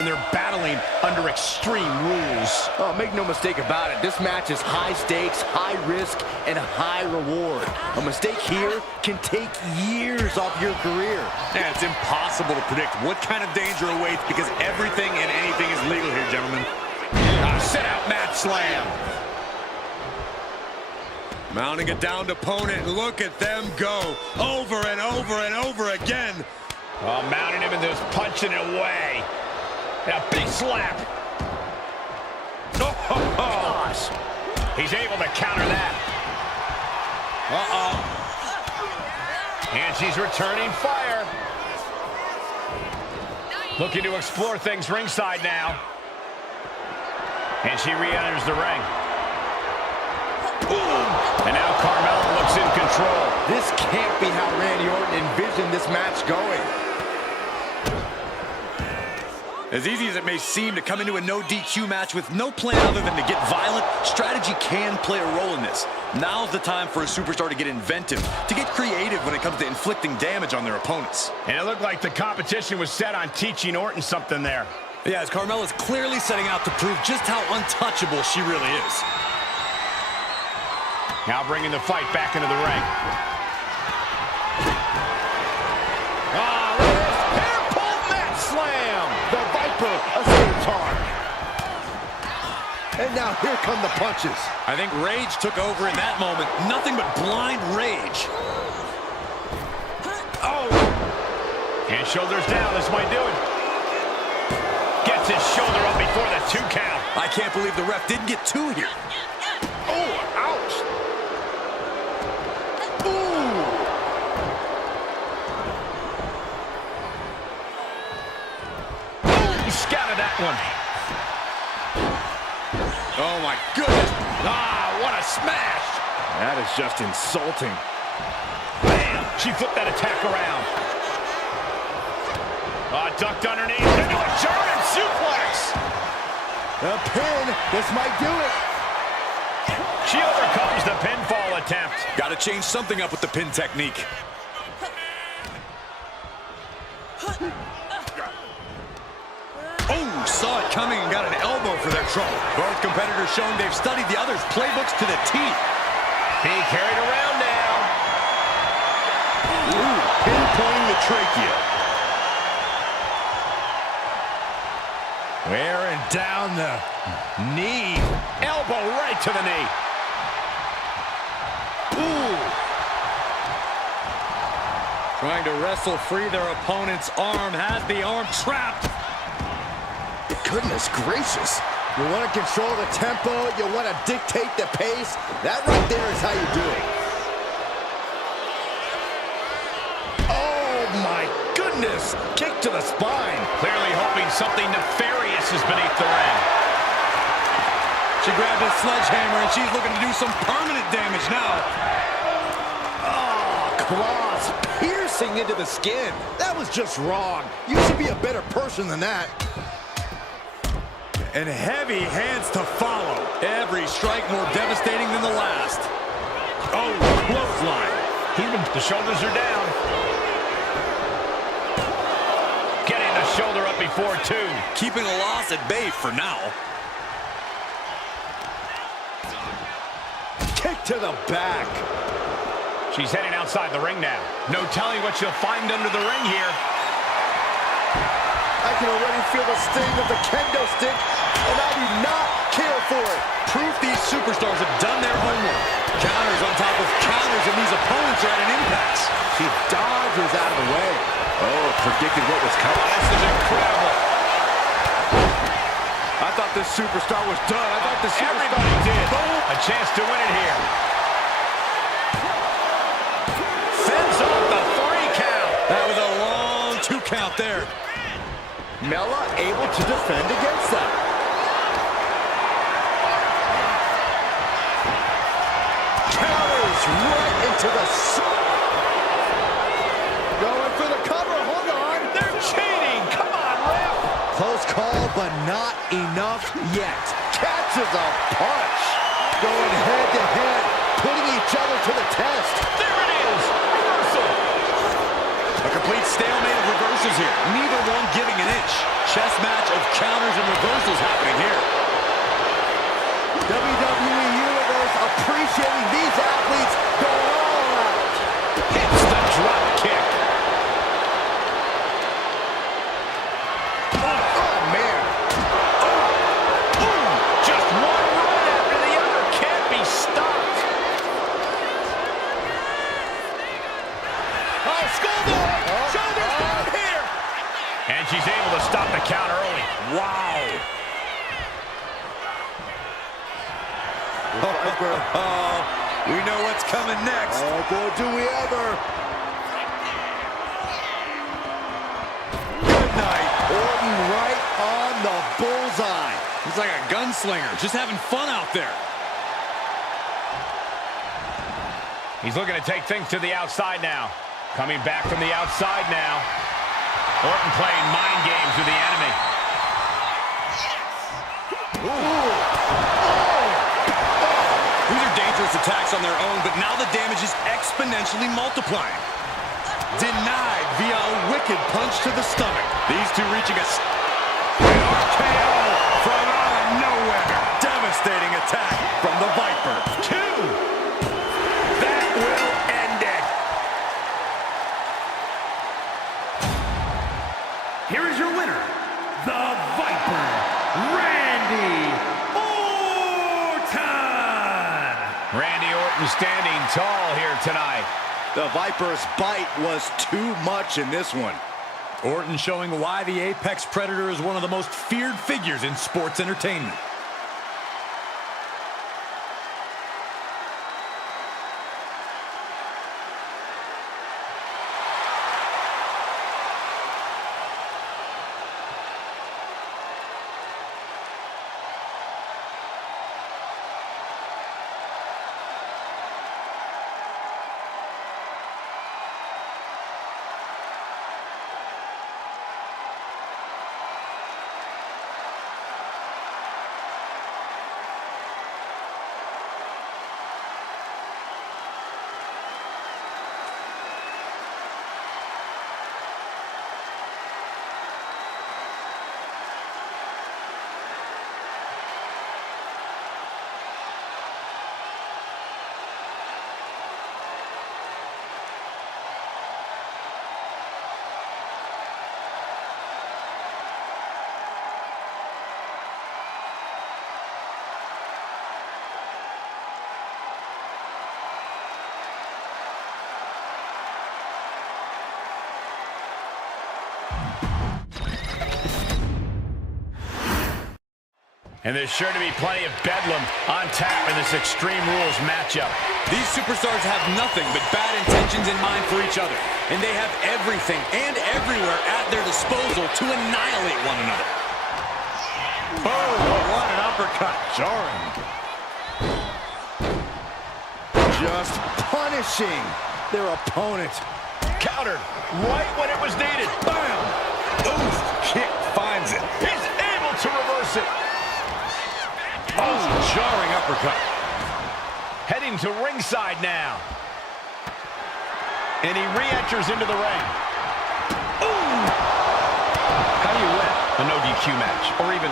And they're battling under extreme rules. Oh, make no mistake about it. This match is high stakes, high risk, and high reward. A mistake here can take years off your career. Yeah, it's impossible to predict what kind of danger awaits because everything and anything is legal here, gentlemen. Sit-out mat slam. Mounting a downed opponent. Look at them go over and over and over again. Oh, mounting him and just punching it away. And a big slap. Oh, gosh. He's able to counter that. And she's returning fire. Looking to explore things ringside now. And she re-enters the ring. Boom. And now Carmella looks in control. This can't be how Randy Orton envisioned this match going. As easy as it may seem to come into a no DQ match with no plan other than to get violent, strategy can play a role in this. Now's the time for a superstar to get inventive, to get creative when it comes to inflicting damage on their opponents. And it looked like the competition was set on teaching Orton something there. Yeah, as Carmella's clearly setting out to prove just how untouchable she really is. Now bringing the fight back into the ring. A star. And now here come the punches. I think rage took over in that moment. Nothing but blind rage. Oh! And shoulders down. This might do it. Gets his shoulder up before the 2 count. I can't believe the ref didn't get 2 here. Oh, ouch. Ooh. Scouted that one. Oh, my goodness. Ah, what a smash. That is just insulting. Bam. She flipped that attack around. Ducked underneath into a German suplex. A pin. This might do it. She overcomes the pinfall attempt. Got to change something up with the pin technique. Oh, saw it coming and got an elbow for their trouble. Both competitors showing they've studied the other's playbooks to the T. Being carried around now. Ooh, pinpointing the trachea. Wearing down the knee. Elbow right to the knee. Ooh. Trying to wrestle free their opponent's arm. Has the arm trapped. Goodness gracious. You want to control the tempo. You want to dictate the pace. That right there is how you do it. Oh, my goodness. Kick to the spine. Clearly hoping something nefarious is beneath the ring. She grabbed a sledgehammer and she's looking to do some permanent damage now. Oh, claws piercing into the skin. That was just wrong. You should be a better person than that. And heavy hands to follow. Every strike more devastating than the last. Oh, clothesline. The shoulders are down. Getting the shoulder up before 2. Keeping a loss at bay for now. Kick to the back. She's heading outside the ring now. No telling what she'll find under the ring here. I can already feel the sting of the kendo stick, and I do not care for it. Proof these superstars have done their homework. Counters on top of counters, and these opponents are at an impasse. She dodges out of the way. Oh, predicted what was coming. This is incredible. I thought this superstar was done. I thought this superstar... Everybody did. A chance to win it here. Fends off the 3 count. That was a long 2 count there. Mella able to defend against that. Counters right into the... Going for the cover. Hold on. They're cheating. Come on, ref. Close call, but not enough yet. Catches a punch. Going head to head, putting each other to the test. There it is. Reversal. A complete complete stalemate of reversals here. Neither one giving an inch. Chess match of counters and reversals happening here. WWE Universe appreciating these athletes going all out. Hits the drop kick. Oh, man. Just one run after the other. Can't be stopped. Oh, schoolboy. Shoulders down here. And she's able to stop the count early. Wow. Oh, we know what's coming next. Oh, boy, do we ever. Good night. Orton right on the bullseye. He's like a gunslinger, just having fun out there. He's looking to take things to the outside now. Coming back from the outside now. Orton playing mind games with the enemy. These are dangerous attacks on their own, but now the damage is exponentially multiplying. Denied via a wicked punch to the stomach. These two reaching a RKO from out of nowhere. Devastating attack from the Viper. Two. That will end it. Here is your winner, the Viper, Randy Orton! Randy Orton standing tall here tonight. The Viper's bite was too much in this one. Orton showing why the Apex Predator is one of the most feared figures in sports entertainment. And there's sure to be plenty of bedlam on tap in this Extreme Rules matchup. These superstars have nothing but bad intentions in mind for each other. And they have everything and everywhere at their disposal to annihilate one another. Boom! What an uppercut. Jarring. Just punishing their opponent. Countered right when it was needed. Bam! Oof! Kick finds it. He's able to reverse it. Oh, jarring uppercut. Heading to ringside now. And he re-enters into the ring. Ooh! How do you win a no DQ match? Or even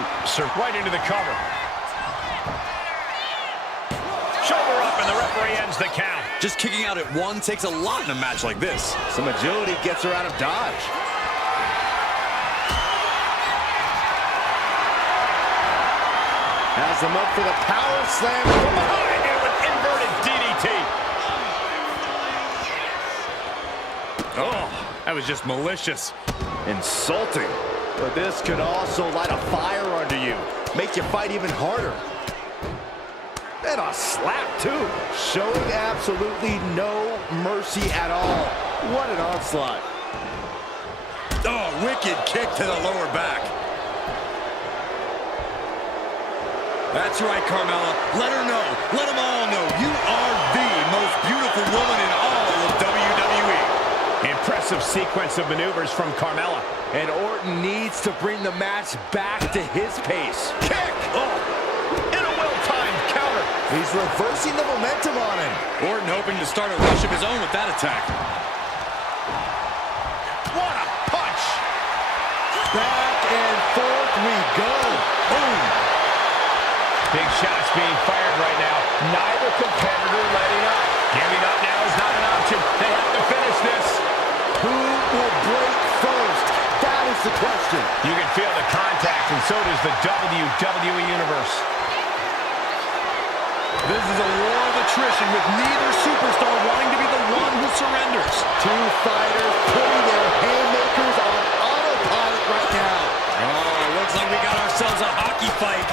right into the cover. Shoulder up and the referee ends the count. Just kicking out at one takes a lot in a match like this. Some agility gets her out of dodge. Has him up for the power slam from behind And with inverted DDT. Oh, that was just malicious. Insulting. But this could also light a fire under you. Make you fight even harder. And a slap, too. Showing absolutely no mercy at all. What an onslaught. Oh, wicked kick to the lower back. That's right, Carmella. Let her know. Let them all know. You are the most beautiful woman in all of WWE. Impressive sequence of maneuvers from Carmella. And Orton needs to bring the match back to his pace. Kick! Oh! In a well-timed counter. He's reversing the momentum on him. Orton hoping to start a rush of his own with that attack. we go. Boom. Big shots being fired right now. Neither competitor letting up. Giving up now is not an option. They have to finish this. Who will break first? That is the question. You can feel the contact, and so does the WWE Universe. This is a war of attrition with neither superstar wanting to be the one who surrenders. Two fighters putting their haymakers on autopilot right now. Oh, looks like we got ourselves a hockey fight.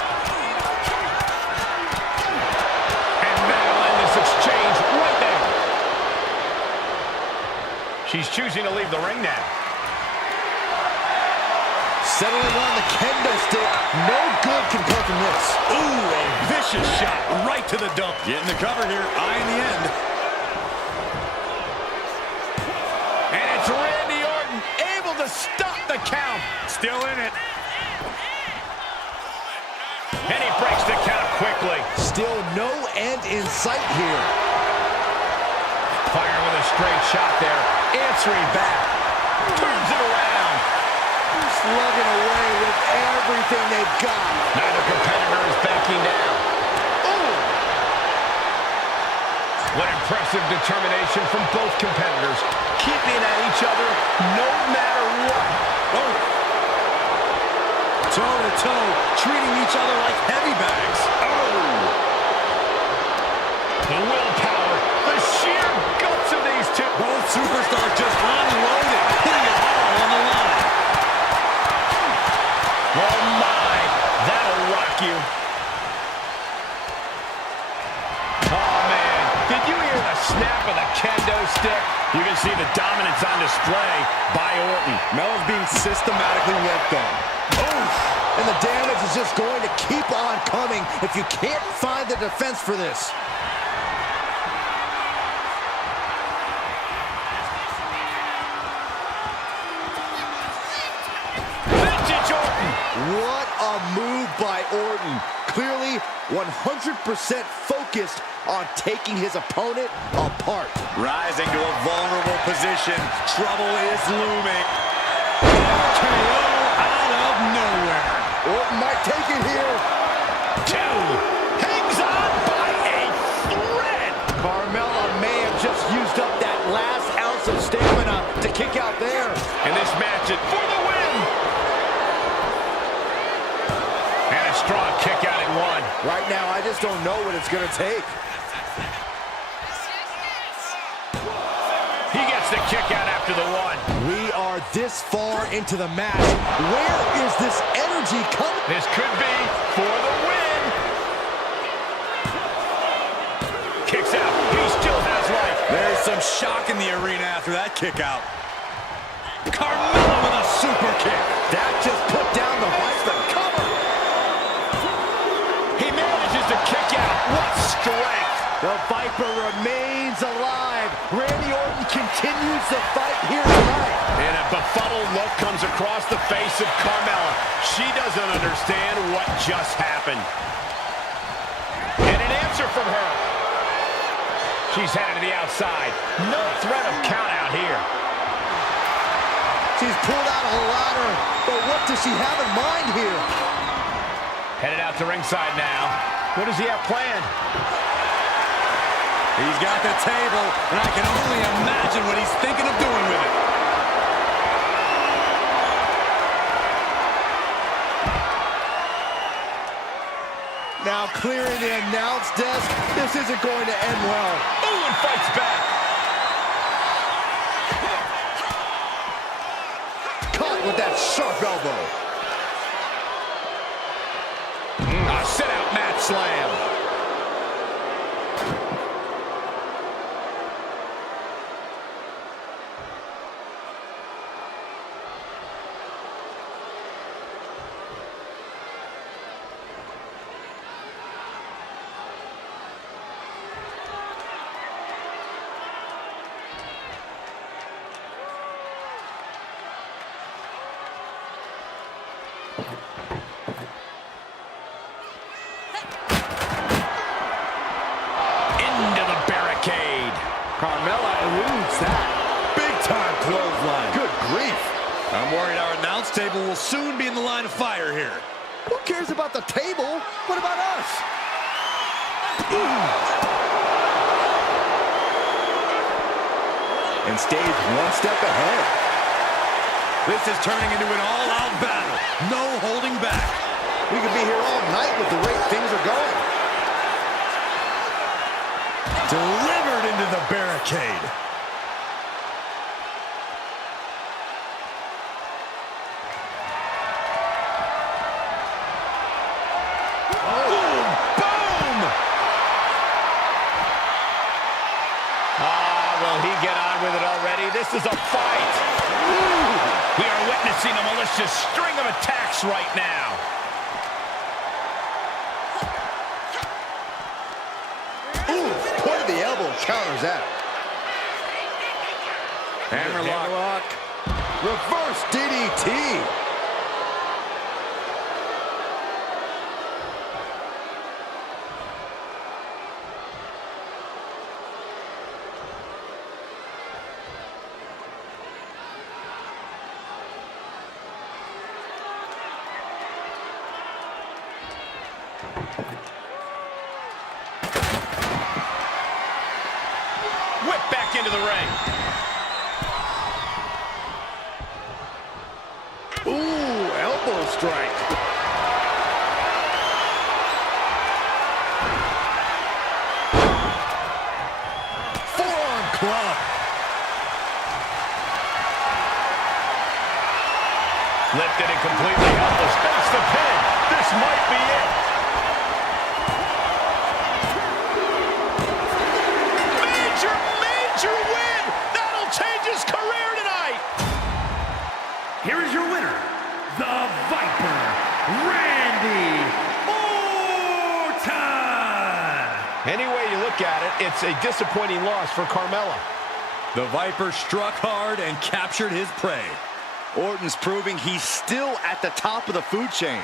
And that'll end this exchange right there. She's choosing to leave the ring now. Settling on the kendo stick. No good can come from this. Ooh, a vicious shot right to the dome. Getting the cover here, eyeing the end. And it's Randy Orton able to stop the count. Still in it. And he breaks the count quickly. Still no end in sight here. Fire with a straight shot there. Answering back. Turns it around. Slugging away with everything they've got. Neither competitor is backing down. Ooh. What impressive determination from both competitors. Keeping at each other no matter what. Oh. Toe-to-toe, treating each other like heavy bags. Oh. The willpower, the sheer guts of these two. Both superstars just unloaded, putting it all on the line. Oh my, that'll rock you. Oh man, did you hear the snap of the kendo stick? You can see the dominance on display by Orton. Melo's being systematically worked on. Oof. And the damage is just going to keep on coming if you can't find the defense for this. What a move by Orton. Clearly 100% focused on taking his opponent apart. Rising to a vulnerable position. Trouble is looming. KO out of nowhere. Orton might take it here. Two. Hangs on by a thread. Carmella may have just used up that last ounce of stamina to kick out there. And this match is for the win. And a strong kick out in one. Right now, I just don't know what it's going to take. He gets the kick out after the one. We are this far into the match. Where is this energy coming? This could be for the win. Kicks out. He still has life. There's some shock in the arena after that kick out. Carmella with a super kick. That just put down the Viper. Cover. He manages to kick out. What strength. The Viper remains alive. Randy Orton continues the fight here tonight. And a befuddled look comes across the face of Carmella. She doesn't understand what just happened. And an answer from her. She's headed to the outside. No threat of count out here. She's pulled out a ladder, but what does she have in mind here? Headed out to ringside now. What does he have planned? He's got the table, and I can only imagine what he's thinking of doing with it. Now clearing the announce desk. This isn't going to end well. Ooh, and fights back. Caught with that sharp elbow. A sit-out mat slam. Into the barricade. Carmella eludes that. Big time clothesline. Good grief. I'm worried our announcer announce table will soon be in the line of fire here. Who cares about the table? What about us? And stays one step ahead. This is turning into an all-out battle. No holding back. We could be here all night with the way things are going. Delivered into the barricade. Will he get on with it already? This is a fight. We are witnessing a malicious string of attacks right now. Ooh, point of the elbow counters that. Hammerlock. Reverse DDT. Whip back into the ring. Ooh, elbow strike. Forearm club. Lifted and completely helpless. That's the pin. This might be it. Major win! That'll change his career tonight! Here is your winner, the Viper, Randy Orton! Any way you look at it, it's a disappointing loss for Carmella. The Viper struck hard and captured his prey. Orton's proving he's still at the top of the food chain.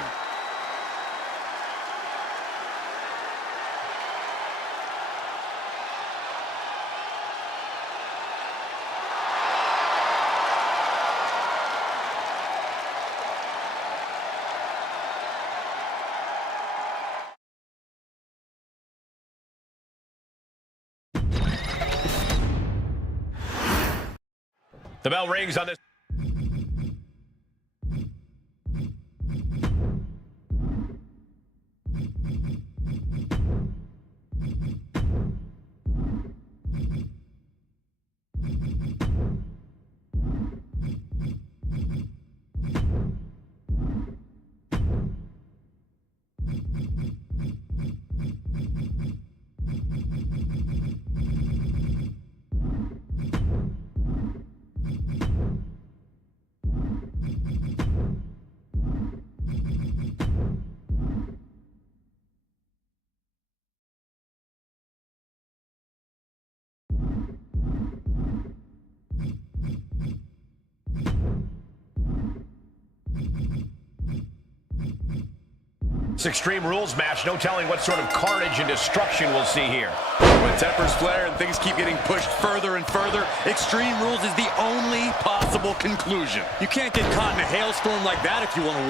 The bell rings on this. This Extreme Rules match, no telling what sort of carnage and destruction we'll see here. When tempers flare and things keep getting pushed further and further, Extreme Rules is the only possible conclusion. You can't get caught in a hailstorm like that if you want to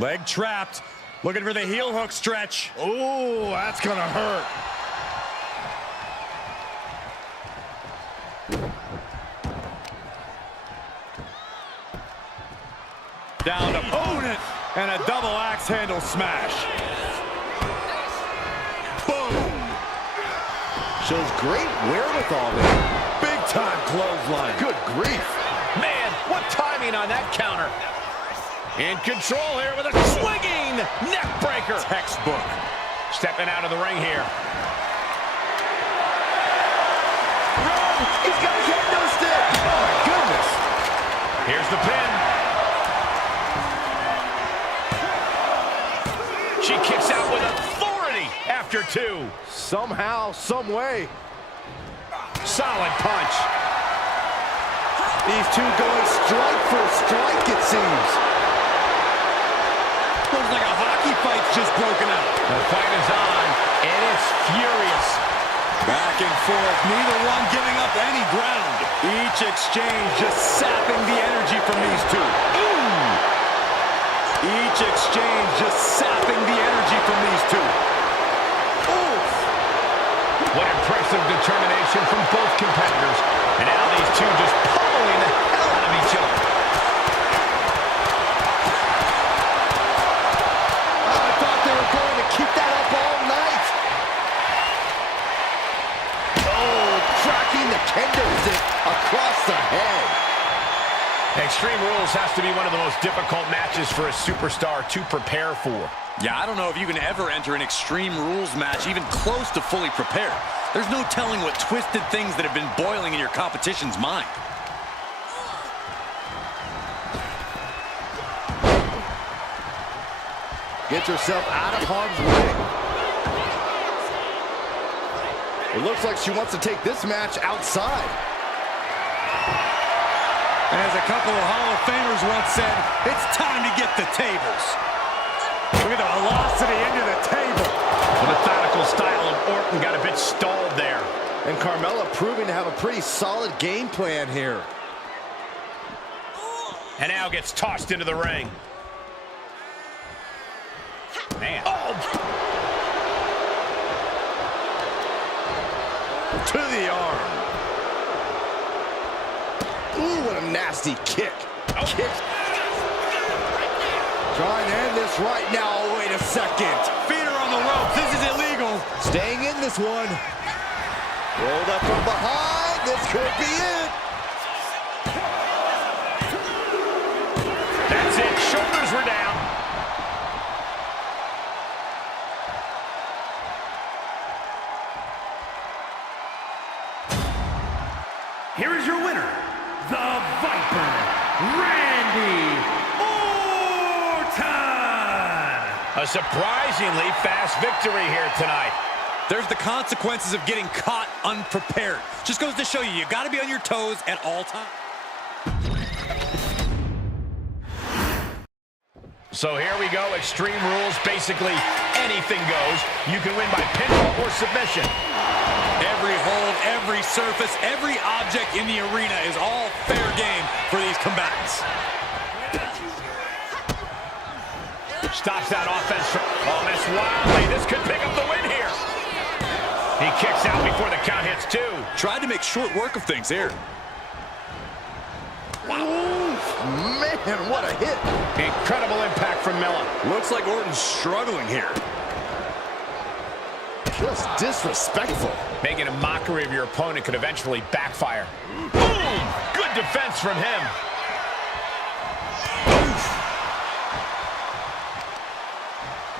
win. Leg trapped. Looking for the heel hook stretch. Ooh, that's gonna hurt. Down opponent and a double axe handle smash. Boom. Shows great wherewithal there. Big time clothesline. Good grief. Man, what timing on that counter. In control here with a swinging neck breaker. Textbook. Stepping out of the ring here. Run! He's got his head no stick. Oh my goodness. Here's the pin. She kicks out with authority after two. Somehow, some way. Solid punch. These two going strike for strike, it seems. Looks like a hockey fight's just broken out. The fight is on, and it's furious. Back and forth, neither one giving up any ground. Each exchange just sapping the energy from these two. Ooh! Each exchange just sapping the energy from these two. Oof! What impressive determination from both competitors. And now these two just pummeling the hell out of each other. I thought they were going to keep that up all night. Oh, cracking the kendo stick across the head. Extreme Rules has to be one of the most difficult matches for a superstar to prepare for. Yeah, I don't know if you can ever enter an Extreme Rules match even close to fully prepared. There's no telling what twisted things that have been boiling in your competition's mind. Gets herself out of harm's way. It looks like she wants to take this match outside. As a couple of Hall of Famers once said, it's time to get the tables. Look at the velocity into the table. The methodical style of Orton got a bit stalled there. And Carmella proving to have a pretty solid game plan here. And now gets tossed into the ring. Man. Oh! To the arm. Ooh, what a nasty kick. Oh. Kick. Trying to end this right now. Oh, wait a second. Feet are on the ropes. This is illegal. Staying in this one. Rolled up from behind. This could be it. That's it. Shoulders were down. Here is your winner, the Viper, Randy Orton. A surprisingly fast victory here tonight. There's the consequences of getting caught unprepared. Just goes to show you, you got to be on your toes at all times. So here we go, Extreme Rules. Basically, anything goes. You can win by pinfall or submission. Every hold, every surface, every object in the arena is all fair game for these combatants. Stops that offense from Thomas wildly. This could pick up the win here. He kicks out before the count hits two. Tried to make short work of things here. Man, what a hit. Incredible impact from Mella. Looks like Orton's struggling here. Just disrespectful. Making a mockery of your opponent could eventually backfire. Boom! Good defense from him.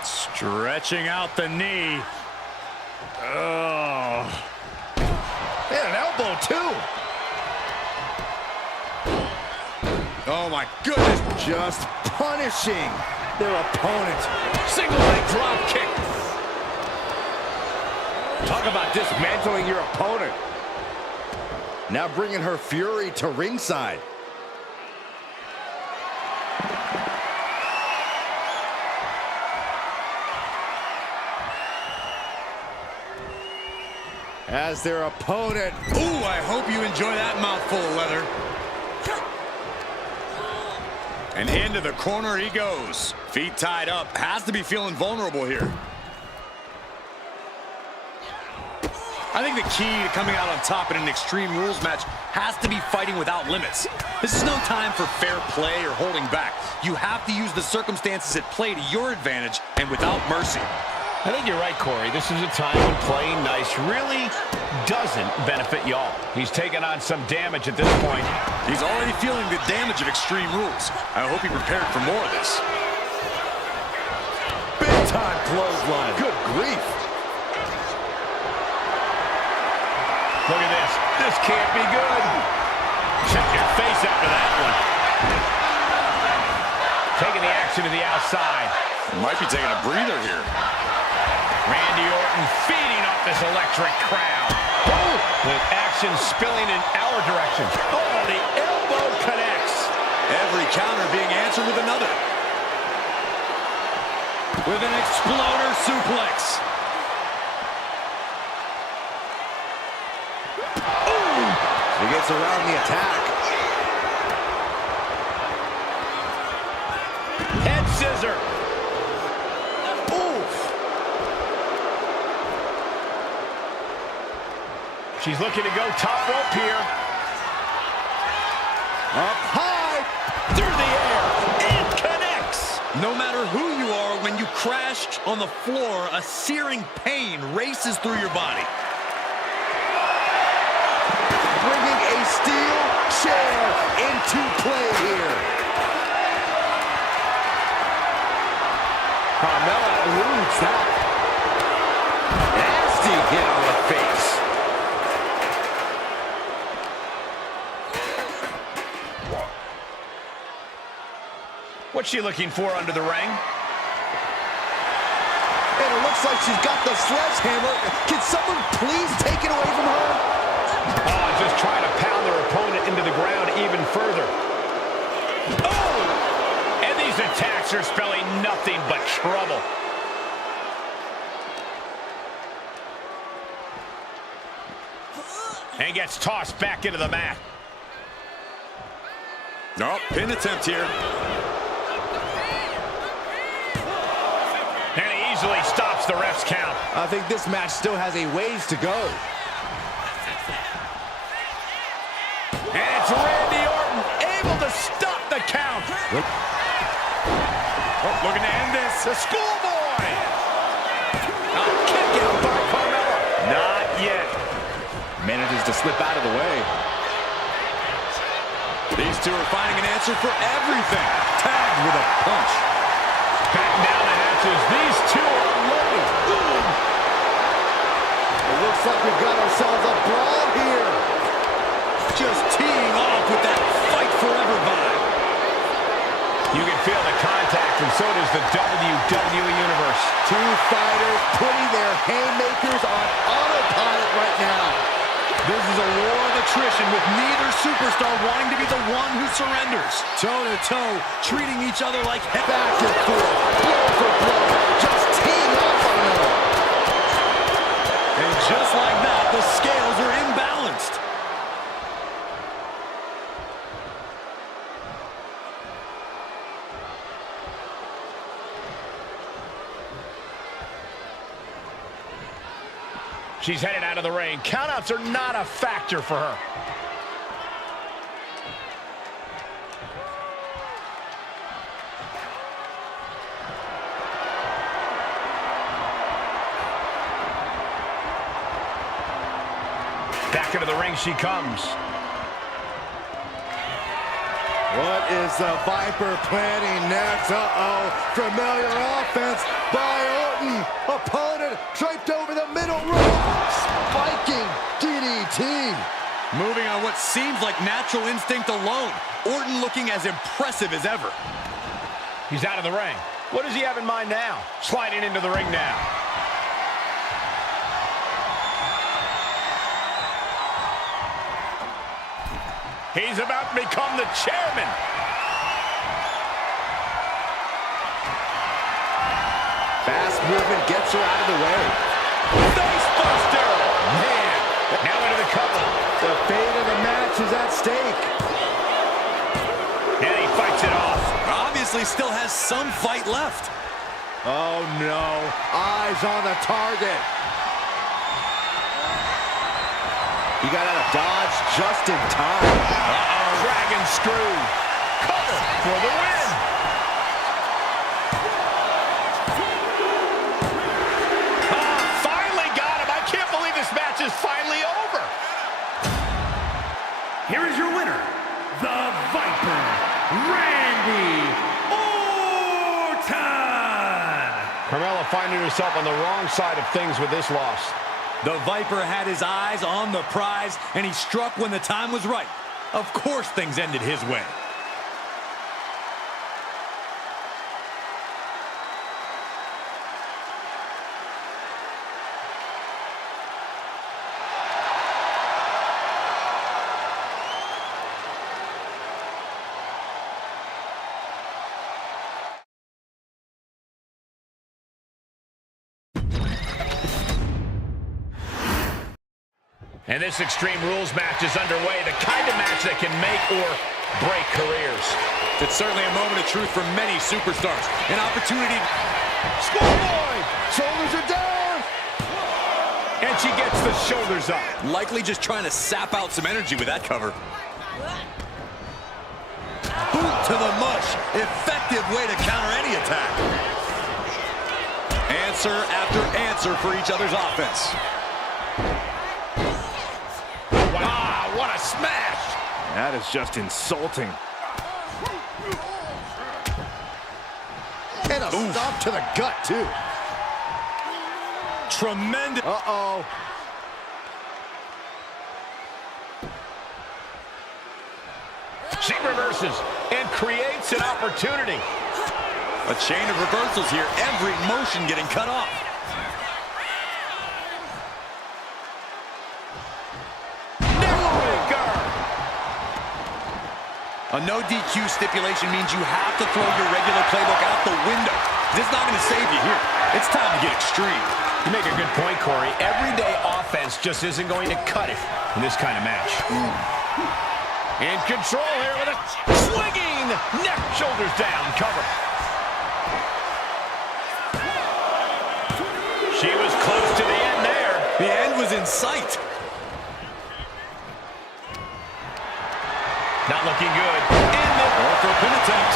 Stretching out the knee. Oh. And an elbow, too. Oh, my goodness. Just punishing their opponent. Single leg drop kick. Talk about dismantling your opponent. Now bringing her fury to ringside. As their opponent. Ooh, I hope you enjoy that mouthful of leather. And into the corner he goes. Feet tied up. Has to be feeling vulnerable here. I think the key to coming out on top in an Extreme Rules match has to be fighting without limits. This is no time for fair play or holding back. You have to use the circumstances at play to your advantage and without mercy. I think you're right, Corey. This is a time when playing nice really doesn't benefit y'all. He's taken on some damage at this point. He's already feeling the damage of Extreme Rules. I hope he prepared for more of this. Big time clothesline. Good grief. Look at this. This can't be good. Check your face after that one. Taking the action to the outside. Might be taking a breather here. Randy Orton feeding off this electric crowd. Oh, with action spilling in our direction. Oh, the elbow connects. Every counter being answered with another. With an exploder suplex. offense around the attack. Head scissor. Oof. She's looking to go top rope here. Up high. Through the air. It connects. No matter who you are, when you crash on the floor, a searing pain races through your body. Bringing a steel chair into play here. Carmella eludes that. Nasty hit on the face. What's she looking for under the ring? And it looks like she's got the sledgehammer. Can someone please take it away from her? Oh, just trying to pound their opponent into the ground even further. Oh! And these attacks are spelling nothing but trouble. And gets tossed back into the mat. No, pin attempt here. And he easily stops the ref's count. I think this match still has a ways to go. And it's Randy Orton able to stop the count. Oh, looking to end this. The schoolboy. A kick out by Carmela. Not yet. Manages to slip out of the way. These two are finding an answer for everything. Tagged with a punch. Back down the hatches. These two are loaded. It looks like we've got ourselves a brawl here. Just teeing off with that fight forever vibe. You can feel the contact, and so does the WWE Universe. Two fighters putting their haymakers on autopilot right now. This is a war of attrition with neither superstar wanting to be the one who surrenders. Toe-to-toe, treating each other like Back and forth, blow for blow, just teeing off on another. And just like that, the scales are imbalanced. She's headed out of the ring. Countouts are not a factor for her. Back into the ring she comes. What is the Viper planning next? Uh-oh, familiar offense by Orton. Opponent draped over the middle rope. Spiking DDT. Moving on what seems like natural instinct alone. Orton looking as impressive as ever. He's out of the ring. What does he have in mind now? Sliding into the ring now. He's about to become the chairman. Fast movement gets her out of the way. Face buster! Man, now into the cover. The fate of the match is at stake. And he fights it off. Obviously still has some fight left. Oh no, eyes on the target. He got out of dodge just in time. Dragon screw. Cover for the win. Finally got him. I can't believe this match is finally over. Here is your winner, the Viper, Randy Orton. Carmella finding herself on the wrong side of things with this loss. The Viper had his eyes on the prize, and he struck when the time was right. Of course things ended his way. And this Extreme Rules match is underway, the kind of match that can make or break careers. It's certainly a moment of truth for many superstars. An opportunity. Schoolboy! Shoulders are down! And she gets the shoulders up. Likely just trying to sap out some energy with that cover. Boot to the mush. Effective way to counter any attack. Answer after answer for each other's offense. Wow, what a smash! That is just insulting. And a stomp to the gut, too. Tremendous. Uh-oh. She reverses and creates an opportunity. A chain of reversals here. Every motion getting cut off. A no DQ stipulation means you have to throw your regular playbook out the window. This is not going to save you here. It's time to get extreme. You make a good point, Corey. Everyday offense just isn't going to cut it in this kind of match. In control here with a swinging neck, shoulders down, cover. She was close to the end there. The end was in sight. Not looking good. Or for a pin attempt.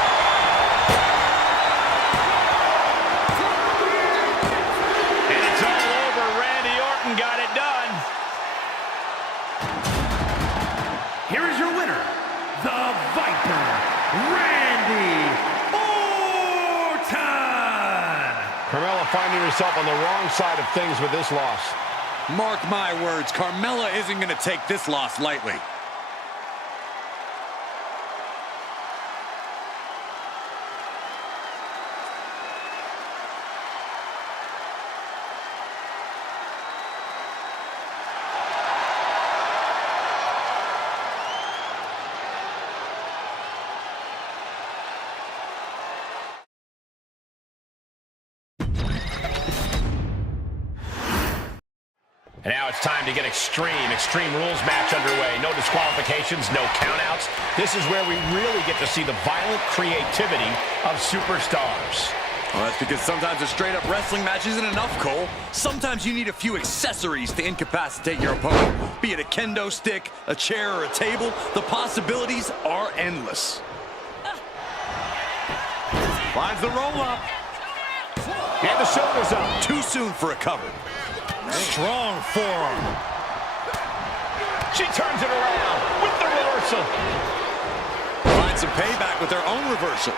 And it's all over. Randy Orton got it done. Here is your winner, the Viper, Randy Orton! Carmella finding herself on the wrong side of things with this loss. Mark my words, Carmella isn't going to take this loss lightly. And now it's time to get extreme. Extreme Rules match underway. No disqualifications, no countouts. This is where we really get to see the violent creativity of superstars. Well, that's because sometimes a straight-up wrestling match isn't enough, Cole. Sometimes you need a few accessories to incapacitate your opponent. Be it a kendo stick, a chair, or a table, the possibilities are endless. Finds the roll-up. And the shoulders up. Too soon for a cover. Strong forearm. She turns it around with the reversal. Find some payback with their own reversal.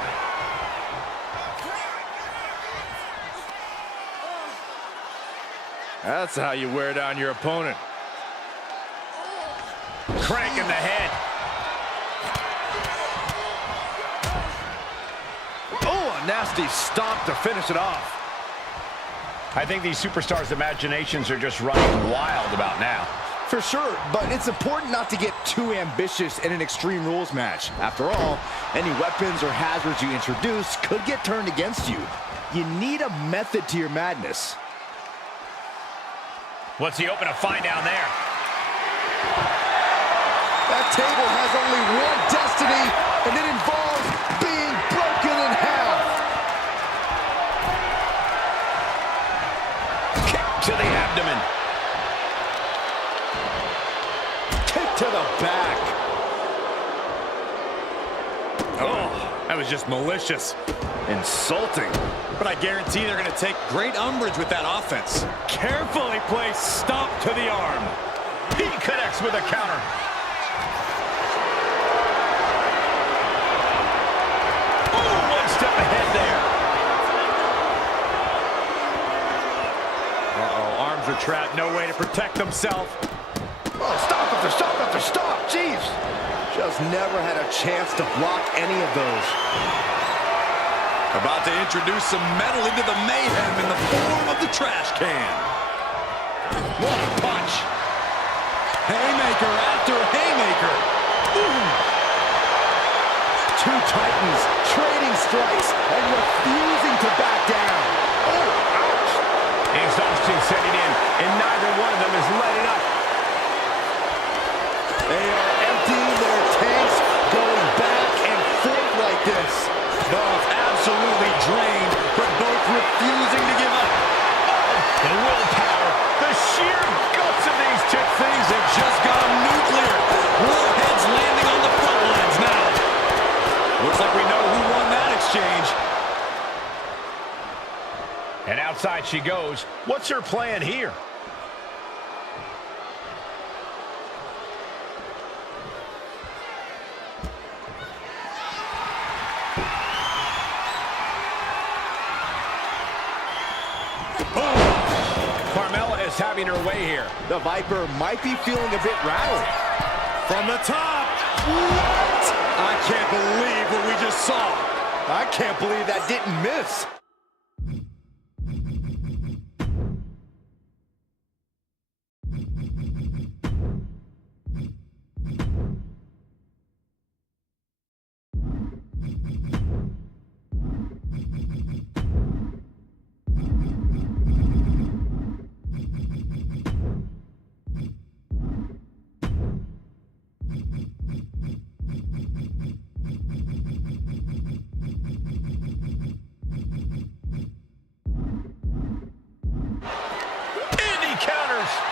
That's how you wear down your opponent. Crank in the head. Oh, a nasty stomp to finish it off. I think these superstars' imaginations are just running wild about now. For sure, but it's important not to get too ambitious in an Extreme Rules match. After all, any weapons or hazards you introduce could get turned against you. You need a method to your madness. What's he hoping to find down there? That table has only one destiny, and it involves being broken in half. To the abdomen. Kick to the back. Oh, that was just malicious. Insulting. But I guarantee they're going to take great umbrage with that offense. Carefully placed stomp to the arm. He connects with a counter. Oh, one step ahead there. Uh-oh, arms are trapped, no way to protect themselves. Oh, stop after stop after stop, jeez. Just never had a chance to block any of those. About to introduce some metal into the mayhem in the form of the trash can. What a punch. Haymaker after haymaker. Ooh. Two titans trading strikes and refusing to back down. Oh, ouch. Exhaustion setting in, and neither one of them is letting up. outside she goes. What's her plan here? Carmella is having her way here. The Viper might be feeling a bit rattled. From the top. What? I can't believe what we just saw. I can't believe that didn't miss.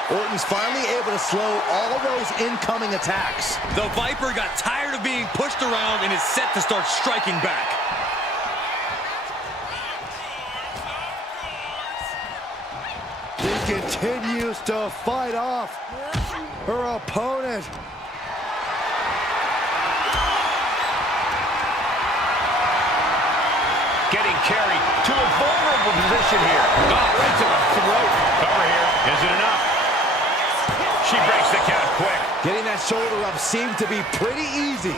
Orton's finally able to slow all those incoming attacks. The Viper got tired of being pushed around and is set to start striking back. She continues to fight off her opponent. Getting carried to a vulnerable position here. Oh, right to the throat. Cover here. Is it enough? She breaks the count quick. Getting that shoulder up seemed to be pretty easy.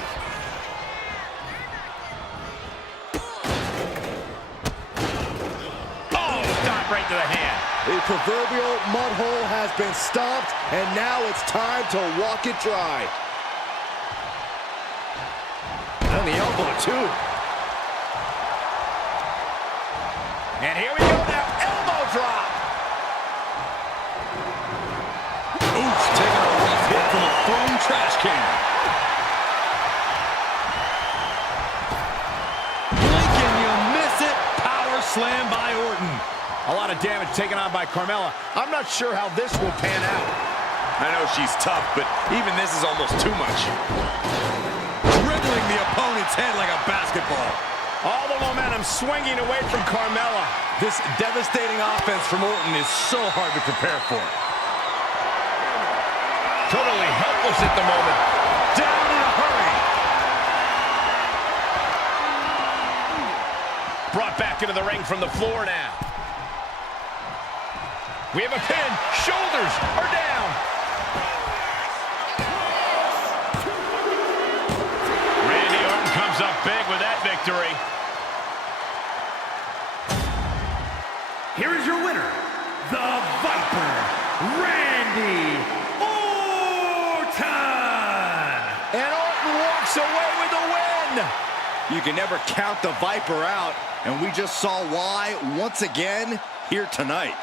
Oh, stop right to the hand. The proverbial mud hole has been stomped, and now it's time to walk it dry. On the elbow, too. And here we go now. Elbow drop. Oof, taking a rough hit from a thrown trash can. Blink and you miss it. Power slam by Orton. A lot of damage taken on by Carmella. I'm not sure how this will pan out. I know she's tough, but even this is almost too much. Dribbling the opponent's head like a basketball. All the momentum swinging away from Carmella. This devastating offense from Orton is so hard to prepare for. Totally helpless at the moment. Down in a hurry. Brought back into the ring from the floor now. We have a pin. Shoulders are down. Randy Orton comes up big with that victory. Here is your winner, the Viper, Randy Orton! And Orton walks away with the win! You can never count the Viper out, and we just saw why once again here tonight.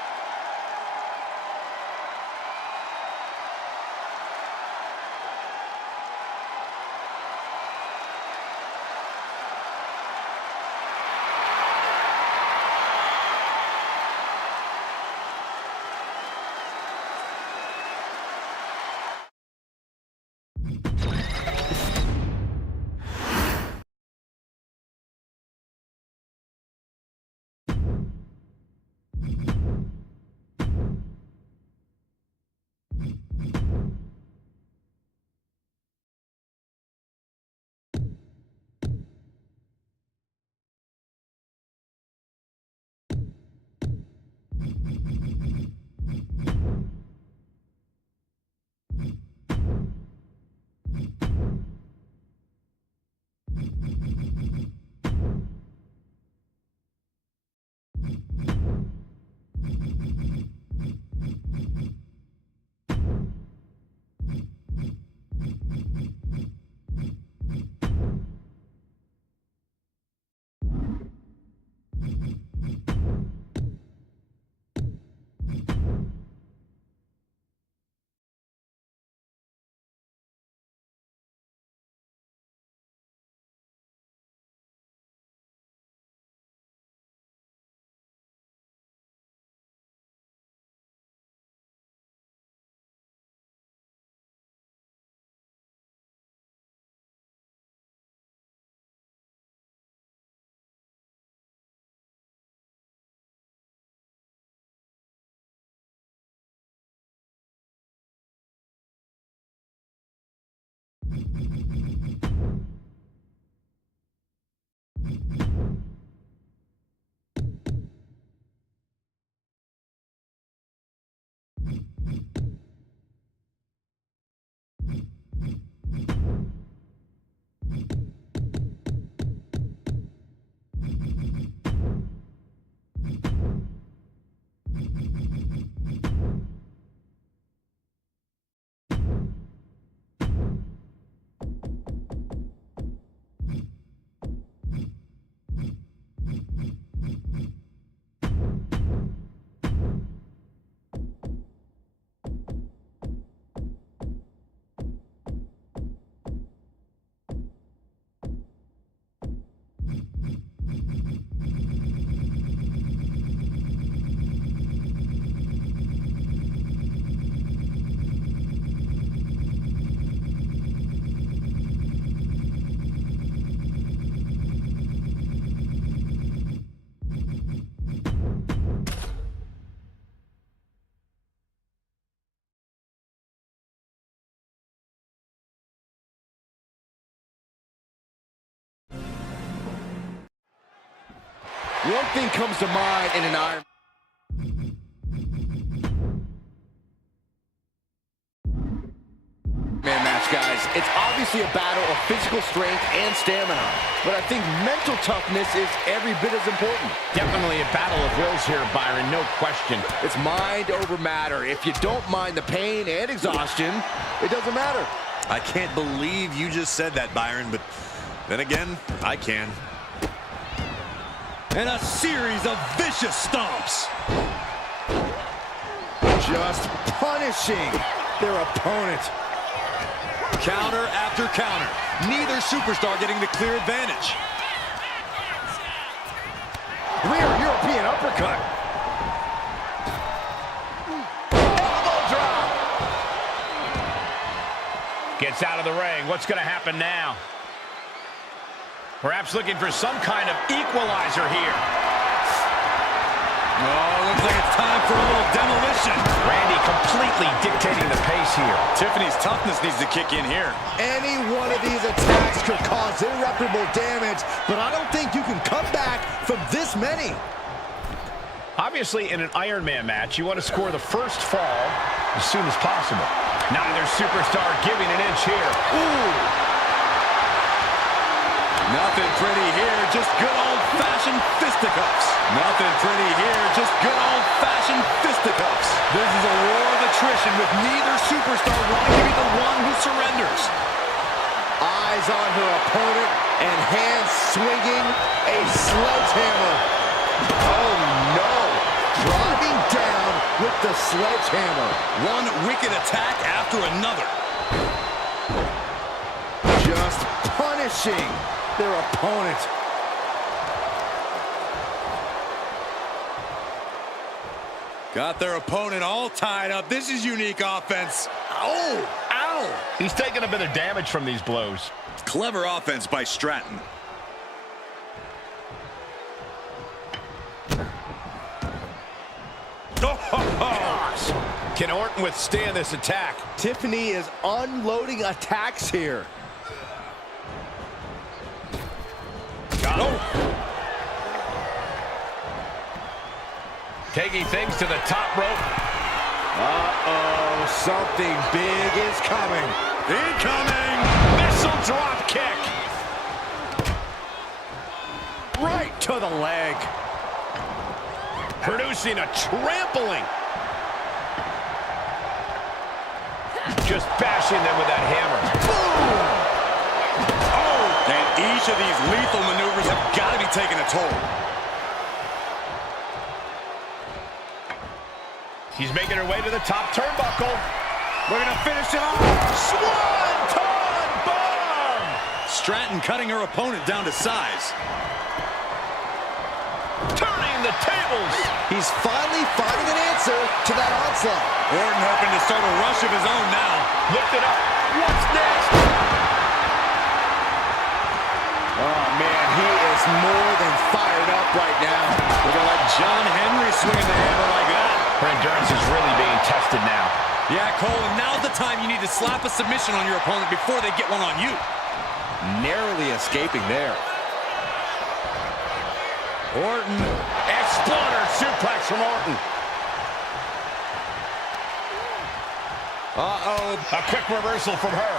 One thing comes to mind in an Iron Man match, guys. It's obviously a battle of physical strength and stamina, but I think mental toughness is every bit as important. Definitely a battle of wills here, Byron, no question. It's mind over matter. If you don't mind the pain and exhaustion, it doesn't matter. I can't believe you just said that, Byron, but then again, I can. And a series of vicious stomps. Just punishing their opponent. Counter after counter. Neither superstar getting the clear advantage. Rear European uppercut. Elbow drop. Gets out of the ring. What's going to happen now? Perhaps looking for some kind of equalizer here. Oh, looks like it's time for a little demolition. Randy completely dictating the pace here. Tiffany's toughness needs to kick in here. Any one of these attacks could cause irreparable damage, but I don't think you can come back from this many. Obviously, in an Iron Man match, you want to score the first fall as soon as possible. Neither superstar giving an inch here. Ooh. Nothing pretty here, just good old-fashioned fisticuffs. Nothing pretty here, just good old-fashioned fisticuffs. This is a war of attrition with neither superstar wanting to be the one who surrenders. Eyes on her opponent and hands swinging a sledgehammer. Oh no! Driving down with the sledgehammer. One wicked attack after another. Just punishing their opponent. Got their opponent all tied up. This is unique offense. Oh, ow! He's taking a bit of damage from these blows. Clever offense by Stratton. Oh, can Orton withstand this attack? Tiffany is unloading attacks here. Got him. Taking things to the top rope. Uh-oh, something big is coming. Incoming! Missile drop kick. Right to the leg. Producing a trampling. Just bashing them with that hammer. Boom! Oh, and each of these lethal maneuvers have got to be taking a toll. She's making her way to the top turnbuckle. We're going to finish it off. Swanton bomb! Stratton cutting her opponent down to size. Turning the tables. He's finally finding an answer to that onslaught. Orton hoping to start a rush of his own now. Lift it up. What's next? Oh, man, he is more than fired up right now. We're going to let John Henry swing the hammer like that. Her endurance is really being tested now. Yeah, Cole, and now's the time you need to slap a submission on your opponent before they get one on you. Narrowly escaping there. Orton. Exploder suplex from Orton. Uh-oh. A quick reversal from her.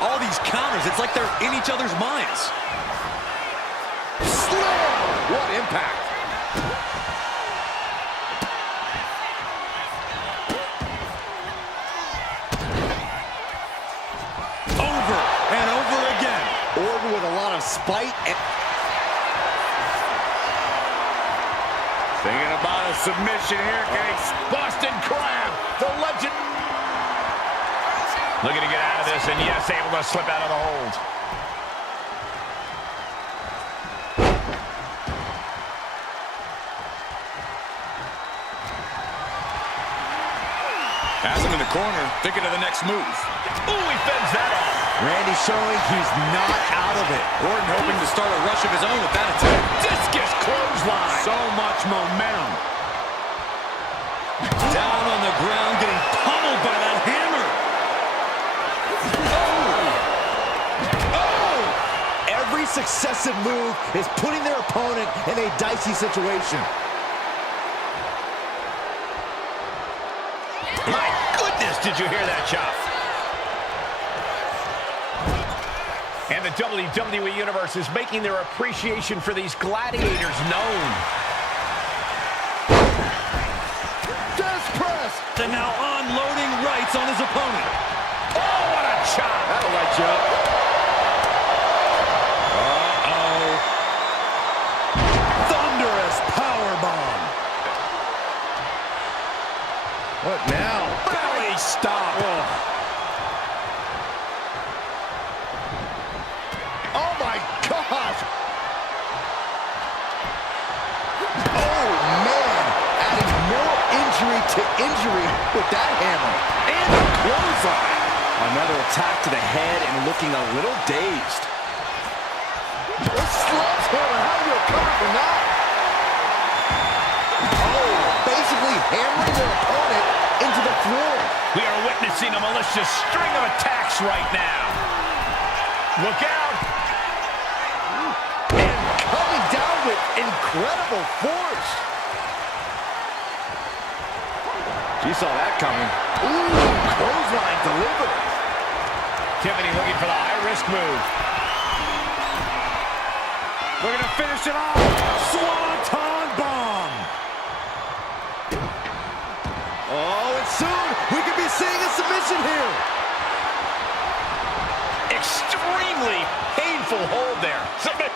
All these counters, it's like they're in each other's minds. Slam! What impact. Over and over again. Orton with a lot of spite and... Thinking about a submission here, Case. Boston Crab, the legend. Looking to get out of this, and yes, able to slip out of the hold. Has him in the corner, thinking of the next move. Ooh, he fends that off. Randy showing he's not out of it. Orton hoping to start a rush of his own with that attack. Discus clothesline. So much momentum. Down on the ground, getting pummeled by that hammer. Every successive move is putting their opponent in a dicey situation. My goodness, did you hear that chop? And the WWE Universe is making their appreciation for these gladiators known. Death press! And now unloading rights on his opponent. Oh, what a chop! That'll light you up. Uh-oh. Thunderous powerbomb. What now? Belly stop. Oh my gosh! Oh man! Adding more injury to injury with that hammer. And a clothesline. Another attack to the head and looking a little dazed. A sledgehammer, how do you recover from that? Oh, basically hammering their opponent into the floor. We are witnessing a malicious string of attacks right now. Look out! And coming down with incredible force. She saw that coming. Ooh, clothesline delivered. Tiffany looking for the high-risk move. Looking to finish it off. Swanton bomb. Oh, and soon we could be seeing a submission here. Extremely painful hold there. Submit.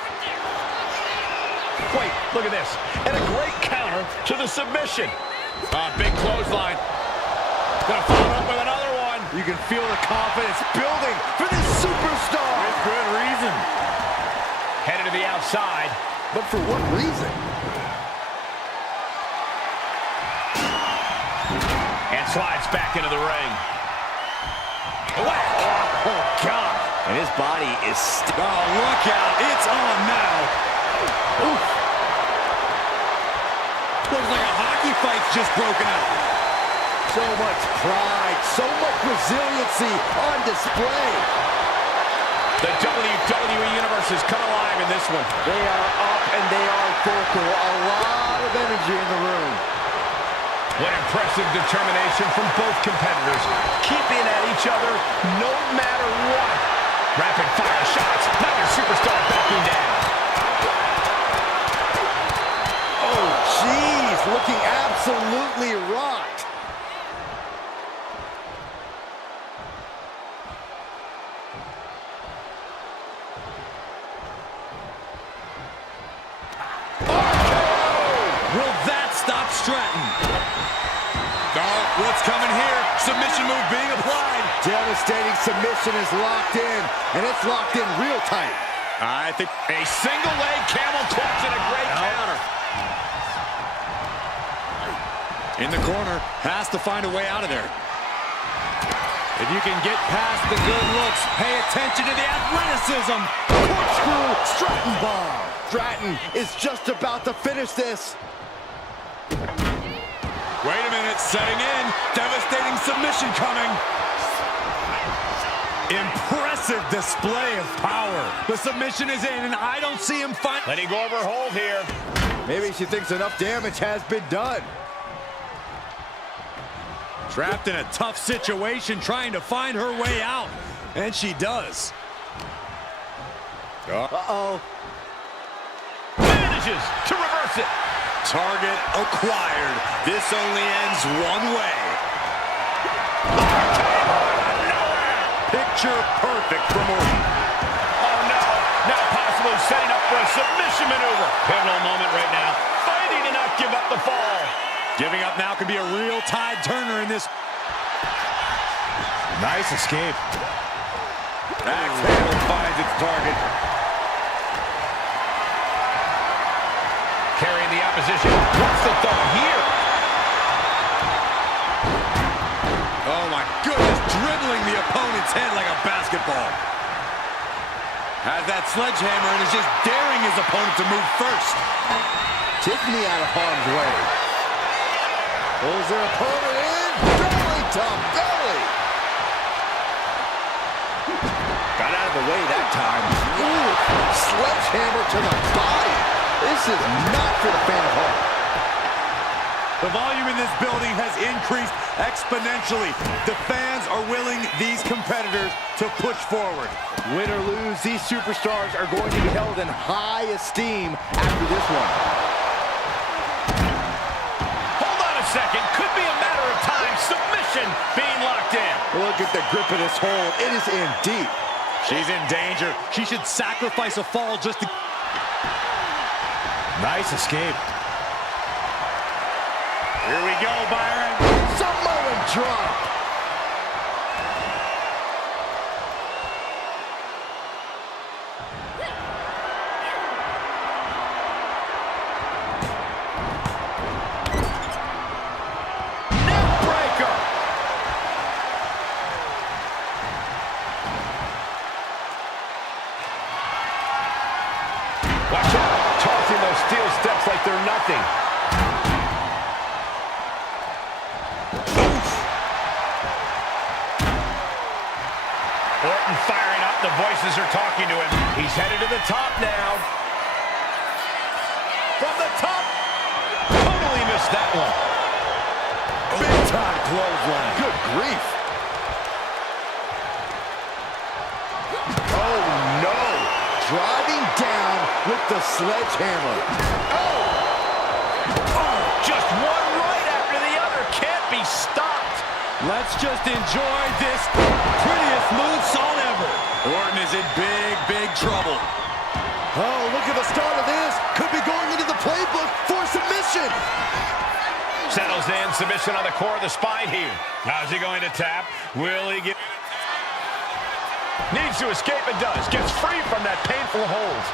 Wait, look at this. And a great counter to the submission. Big clothesline. Gonna follow up with another one. You can feel the confidence building for this superstar. With good reason. Headed to the outside. But for what reason? And slides back into the ring. Whack! Oh, God. And his body is... Oh, look out. It's on now. Oof. Looks like a hockey fight's just broken out. So much pride, so much resiliency on display. The WWE Universe has come alive in this one. They are up and they are vocal. A lot of energy in the room. What impressive determination from both competitors. Keeping at each other no matter what. Rapid fire shots. Neither superstar backing down. Oh, jeez. Looking absolutely rocked. Will that stop Stratton? Oh, what's coming here? Submission move being applied. Devastating submission is locked in, and it's locked in real tight. I think A single leg camel clutch and a great counter. in the corner, has to find a way out of there. If you can get past the good looks, pay attention to the athleticism. Corkscrew Stratton bomb. Stratton is just about to finish this. Wait a minute, setting in. Devastating submission coming. Impressive display of power. The submission is in, and I don't see him find. Letting go of her hold here. Maybe she thinks enough damage has been done. Trapped in a tough situation, trying to find her way out. And she does. Uh-oh. Manages to reverse it. Target acquired. This only ends one way. Picture perfect from Orton. Oh, no. Now possibly setting up for a submission maneuver. Pivotal moment right now. Fighting to not give up the fall. Giving up now could be a real tide turner in this. Nice escape. Axe handle finds its target. Carrying the opposition. What's the thought here? Oh my goodness, dribbling the opponent's head like a basketball. Has that sledgehammer and is just daring his opponent to move first. Tiffany out of harm's way. Pulls their opponent in. Belly to belly. Got out of the way that time. Ooh, Sledgehammer to the body. This is not for the faint of heart. The volume in this building has increased exponentially. The fans are willing these competitors to push forward. Win or lose, these superstars are going to be held in high esteem after this one. Hold on a second. Could be a matter of time. Submission being locked in. Look at the grip of this hold. It is in deep. She's in danger. She should sacrifice a fall just to... Nice escape. Here we go, Byron. Samoan drop. Neck breaker. Watch out. Tossing those steel steps like they're nothing. Orton firing up. The voices are talking to him. He's headed to the top now. From the top. Totally missed that one. Big time clothesline. Good grief. Oh no. Driving down with the sledgehammer. Oh, just one right after the other. Can't be stopped. Let's just enjoy this prettiest moonsault ever. Orton is in big, big trouble. Oh, look at the start of this. Could be going into the playbook for submission. Settles in. Submission on the core of the spine here. How's he going to tap? Will he get... Needs to escape and does. Gets free from that painful hold.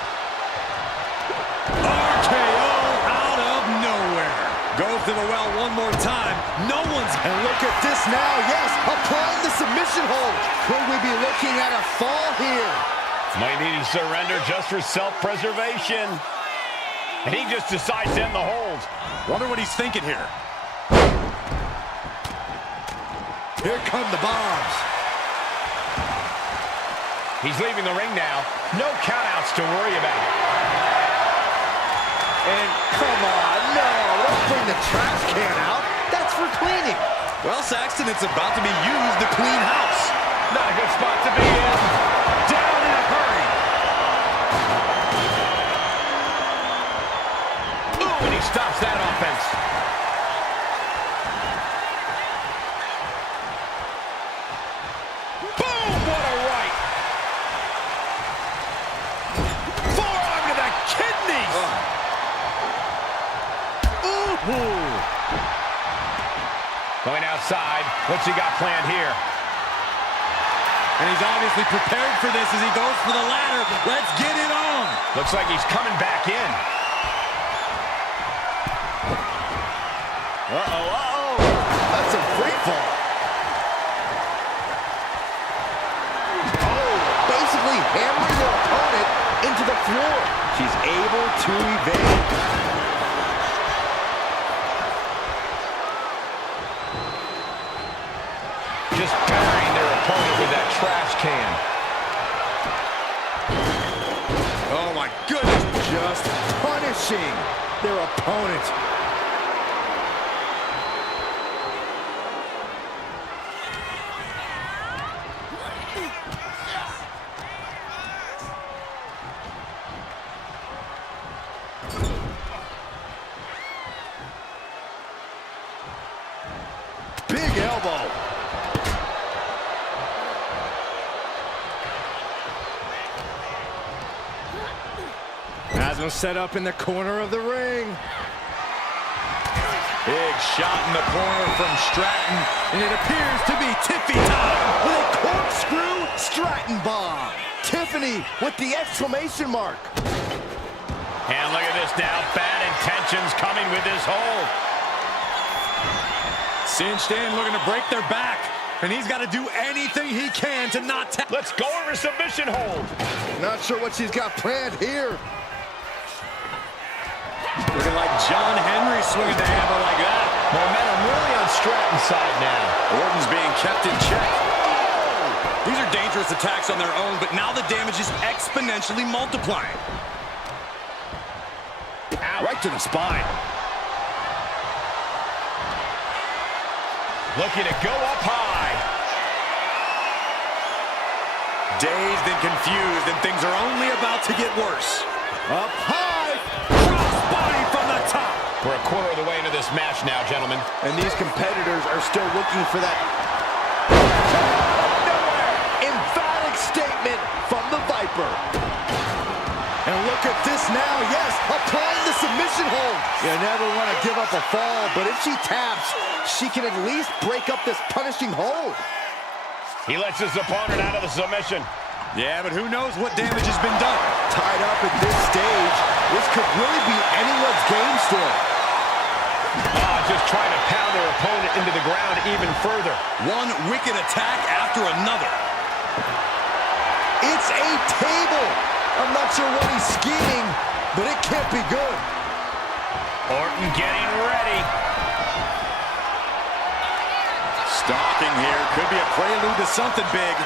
RKO out of nowhere. Goes to the well one more time. No one's... And look at this now. Yes, applying the submission hold. Could we be looking at a fall here? Might need to surrender just for self-preservation. And he just decides to end the hold. Wonder what he's thinking here. Here come the bombs. He's leaving the ring now. No countouts to worry about. And come on, no, don't bring the trash can out. That's for cleaning. Well, Saxton, it's about to be used to clean house. Not a good spot to be in. Down in a hurry. Ooh, and he stops that offense. Boom, what a right. Forearm to the kidneys. Ooh. Going outside. What's he got planned here? And he's obviously prepared for this as he goes for the ladder. Let's get it on. Looks like he's coming back in. Uh-oh. That's a free fall. Oh, basically hammering their opponent into the floor. She's able to evade. Just burying their opponent with that trash can. Oh, my goodness. Just punishing their opponent. Big elbow. Asma set up in the corner of the ring. Big shot in the corner from Stratton. And it appears to be Tiffy time with a corkscrew Stratton bomb. Tiffany with the exclamation mark. And look at this now. Bad intentions coming with this hold. Cinched in, looking to break their back. And he's got to do anything he can to not tap. Let's go over submission hold. Not sure what she's got planned here. Looking like John Henry swinging the hammer like that. Momentum really on Stratton's side now. Orton's being kept in check. These are dangerous attacks on their own, but now the damage is exponentially multiplying. Ow. Right to the spine. Looking to go up high. Dazed and confused, and things are only about to get worse. Up high. Crossbody from the top. We're a quarter of the way into this match now, gentlemen. And these competitors are still looking for that. Emphatic statement from the Viper. And look at this now, yes, applying the submission hold. You never want to give up a fall, but if she taps, she can at least break up this punishing hold. He lets his opponent out of the submission. Yeah, but who knows what damage has been done. Tied up at this stage, this could really be anyone's game still. Just trying to pound their opponent into the ground even further. One wicked attack after another. It's a table. I'm not sure what he's scheming, but it can't be good. Orton getting ready. Stalking here could be a prelude to something big.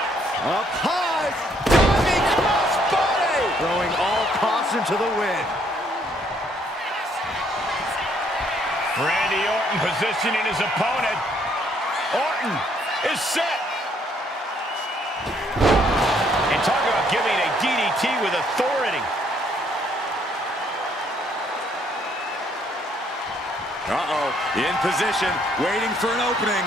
Up high, diving crossbody, throwing all caution to the wind. Randy Orton positioning his opponent. Orton is set. And talk about giving a DDT with authority. Uh-oh, in position, waiting for an opening.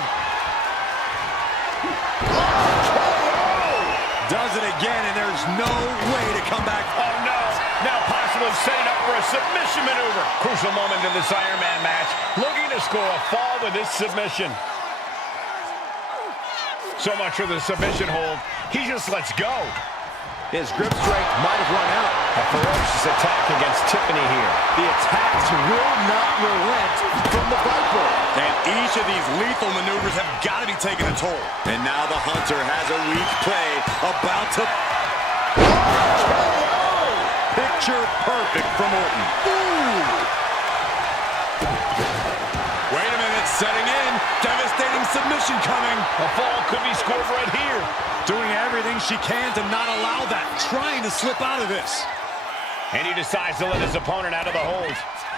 Does it again, and there's no way to come back. Oh, no. Now possibly setting up for a submission maneuver. Crucial moment in this Iron Man match. Looking to score a fall with this submission. So much for the submission hold. He just lets go. His grip strength might have run out. A ferocious attack against Tiffany here. The attacks will not relent from the Viper. And each of these lethal maneuvers have got to be taking a toll. And now the Hunter has a weak play about to... Picture perfect from Orton. Wait a minute, setting in. Devastating submission coming. A fall could be scored right here. Doing everything she can to not allow that. Trying to slip out of this. And he decides to let his opponent out of the hold.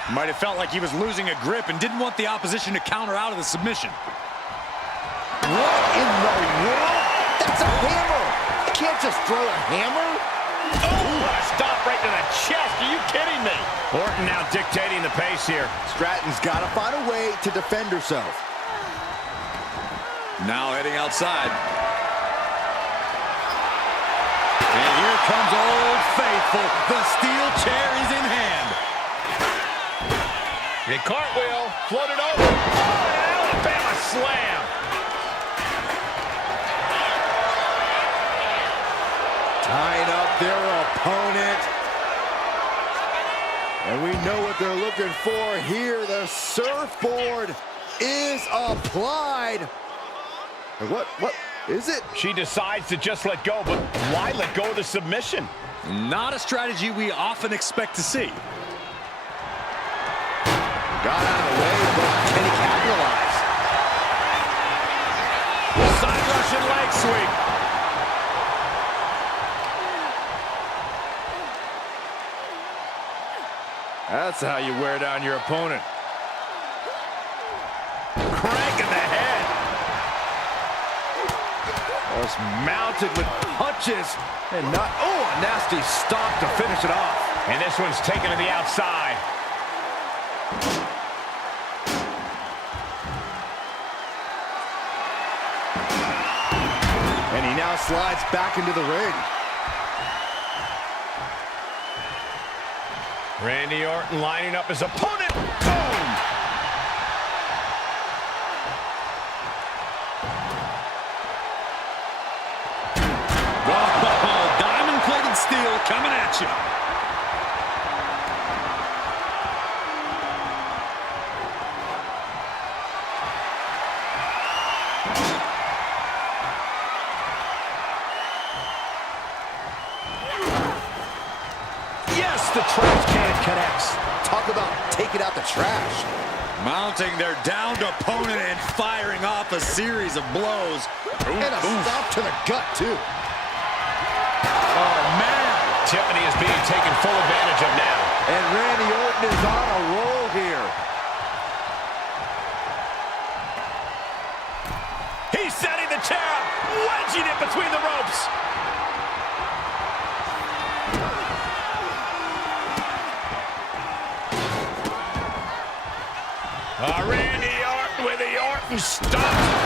Might have felt like he was losing a grip and didn't want the opposition to counter out of the submission. What in the world? That's a hammer. You can't just throw a hammer. Oh, what a stop right to the chest. Are you kidding me? Orton now dictating the pace here. Stratton's got to find a way to defend herself. Now heading outside. And here comes Old Faithful. The steel chair is in hand. The cartwheel floated over. Oh, an Alabama slam. Tying up their opponent. And we know what they're looking for here. The surfboard is applied. And what is it? She decides to just let go, but why let go of the submission? Not a strategy we often expect to see. Got out of the way, but can he capitalize? Side Russian leg sweep. That's how you wear down your opponent. Crank in the head. Just mounted with punches and not, oh, a nasty stop to finish it off. And this one's taken to the outside. And he now slides back into the ring. Randy Orton lining up his opponent. Boom! Oh, diamond-plated steel coming at you. Yes, the trash can connects. Talk about taking out the trash. Mounting their downed opponent and firing off a series of blows. And a stop to the gut, too. Oh, man. Tiffany is being taken full advantage of now. And Randy Orton is on a roll here. He's setting the chair up, wedging it between the ropes. Randy Orton with the Orton stomp.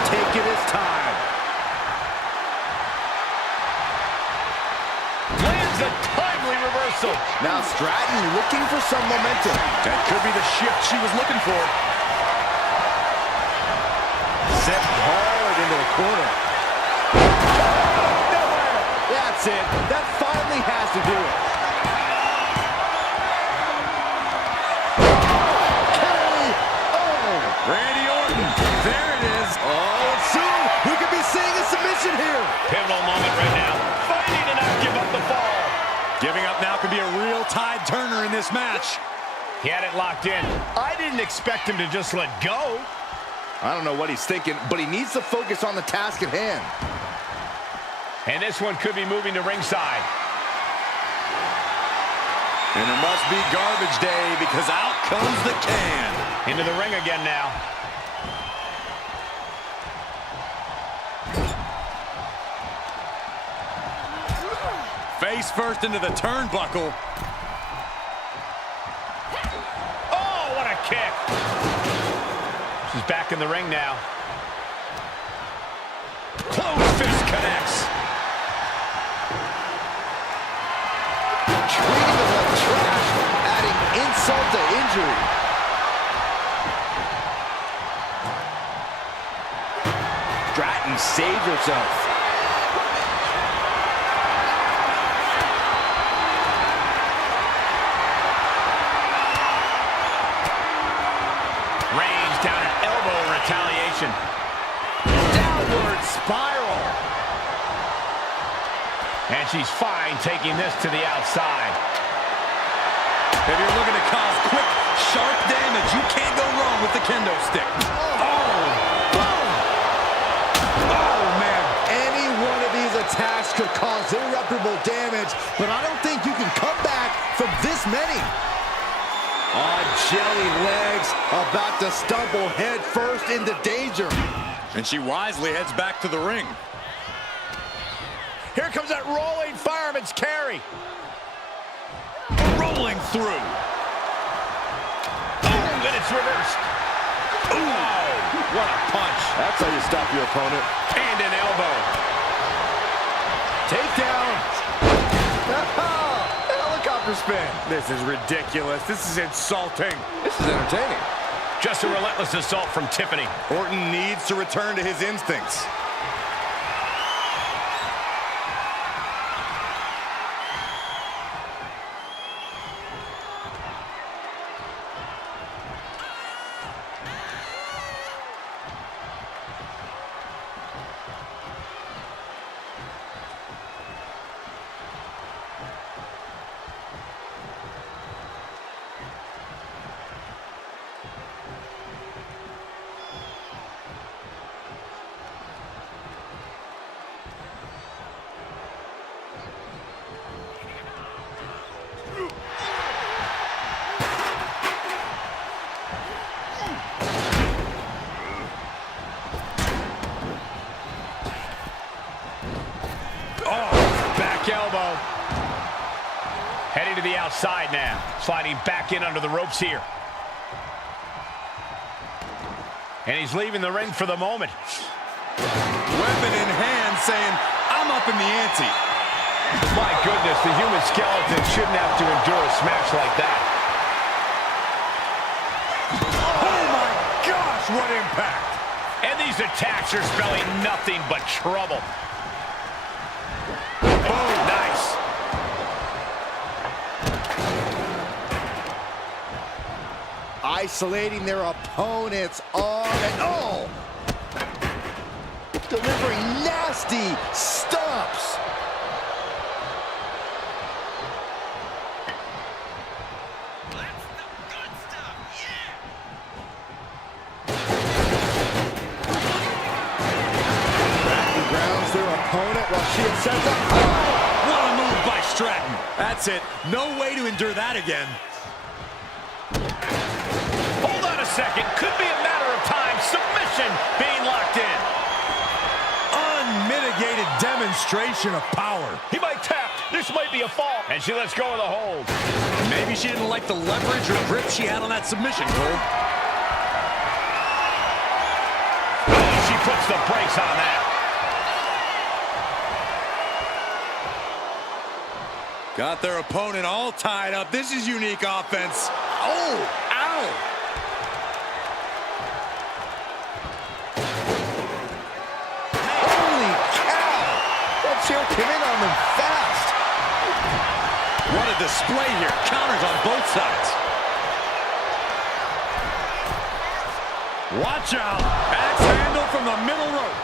Taking his time. Lands a timely reversal. Now Stratton looking for some momentum. That could be the shift she was looking for. Set hard into the corner. That's it. That finally has to do it. Randy Orton, there it is. Oh, and soon we could be seeing a submission here. Pivotal moment right now. Fighting to not give up the fall. Giving up now could be a real tide turner in this match. He had it locked in. I didn't expect him to just let go. I don't know what he's thinking, but he needs to focus on the task at hand. And this one could be moving to ringside. And it must be garbage day because out comes the can. Into the ring again now. Face first into the turnbuckle. Oh, what a kick. She's back in the ring now. Close fist connects. Treating him like trash, adding insult to injury. Stratton saved herself. Range down an elbow retaliation. Downward spiral. And she's fine taking this to the outside. If you're looking to cause quick, sharp damage, you can't go wrong with the kendo stick. Attacks could cause irreparable damage, but I don't think you can come back from this many. On jelly legs, about to stumble head first into danger. And she wisely heads back to the ring. Here comes that rolling fireman's carry. Rolling through. Boom, and it's reversed. Oh, what a punch. That's how you stop your opponent. And an elbow. Takedown. Helicopter spin. This is ridiculous. This is insulting. This is entertaining. Just a relentless assault from Tiffany. Orton needs to return to his instincts. Elbow. Heading to the outside now. Sliding back in under the ropes here. And he's leaving the ring for the moment. Weapon in hand saying, I'm up in the ante. My goodness, the human skeleton shouldn't have to endure a smash like that. Oh my gosh, what impact. And these attacks are spelling nothing but trouble. Nice. Isolating their opponent's arm and oh! Delivering nasty stomps. That's the good stuff, yeah! Back and grounds their opponent while she sets up. What a move by Stratton. That's it. No way to endure that again. Hold on a second. Could be a matter of time. Submission being locked in. Unmitigated demonstration of power. He might tap. This might be a fall. And she lets go of the hold. Maybe she didn't like the leverage or grip she had on that submission, Cole. Oh, she puts the brakes on that. Got their opponent all tied up. This is unique offense. Oh, ow. Holy cow! That chair came in on them fast. What a display here. Counters on both sides. Watch out. Axe handle from the middle rope.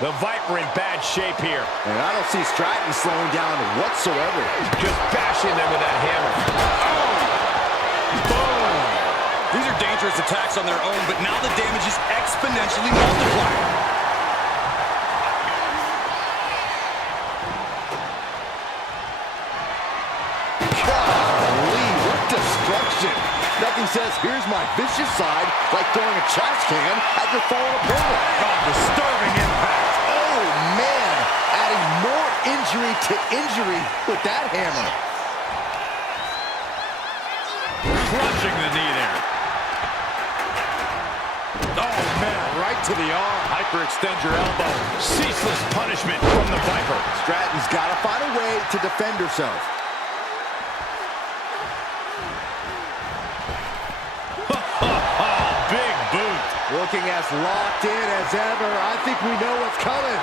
The Viper in bad shape here. And I don't see Stratton slowing down whatsoever. Just bashing them with that hammer. Oh. Boom. These are dangerous attacks on their own, but now the damage is exponentially multiplied. Golly, what destruction. Nothing says, here's my vicious side, like throwing a trash can at your fallen opponent. Disturbing impact. Oh, man. Adding more injury to injury with that hammer. Crushing the knee there. Oh, man, right to the arm. Hyperextend your elbow. Ceaseless punishment from the Viper. Stratton's got to find a way to defend herself. Big boot. Looking as locked in as ever. I think we know what's coming.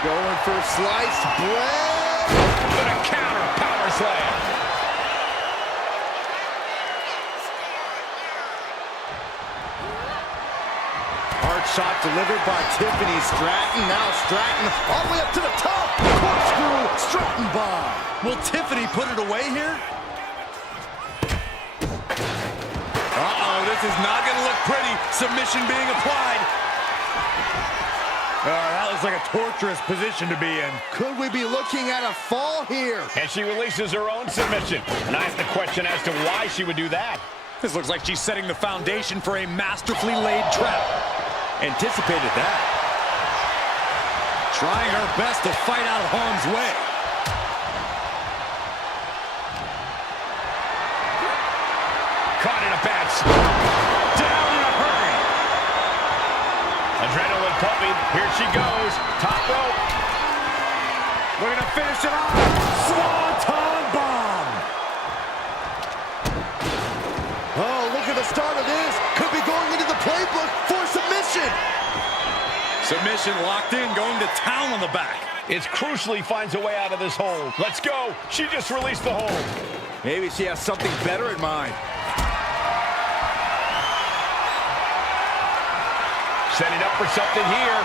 Going for sliced bread. With a counter power slam. Hard shot delivered by Tiffany Stratton. Now Stratton all the way up to the top. Corkscrew Stratton bomb. Will Tiffany put it away here? Uh-oh, this is not going to look pretty. Submission being applied. That looks like a torturous position to be in. Could we be looking at a fall here? And she releases her own submission. And I have the question as to why she would do that. This looks like she's setting the foundation for a masterfully laid trap. Anticipated that. Trying her best to fight out of harm's way. Caught in a bad spot. Down in a hurry. Adrenaline pumping. Here she goes. Top rope. Looking to finish it off. Swanton bomb. Oh, look at the start of this. Could be going into the playbook for submission. Submission locked in, going to town on the back. It's crucially finds a way out of this hold. Let's go. She just released the hold. Maybe she has something better in mind. Setting up for something here.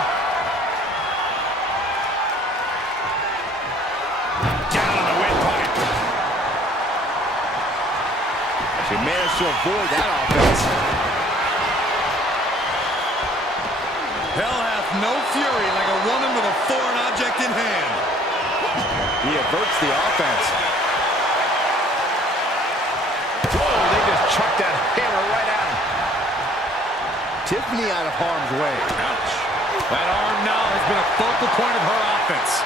Down on the windpipe. She managed to avoid that offense. Hell hath no fury like a woman with a foreign object in hand. He averts the offense. Whoa, they just chucked that hammer right at him. Tiffany out of harm's way. Ouch. That arm now has been a focal point of her offense.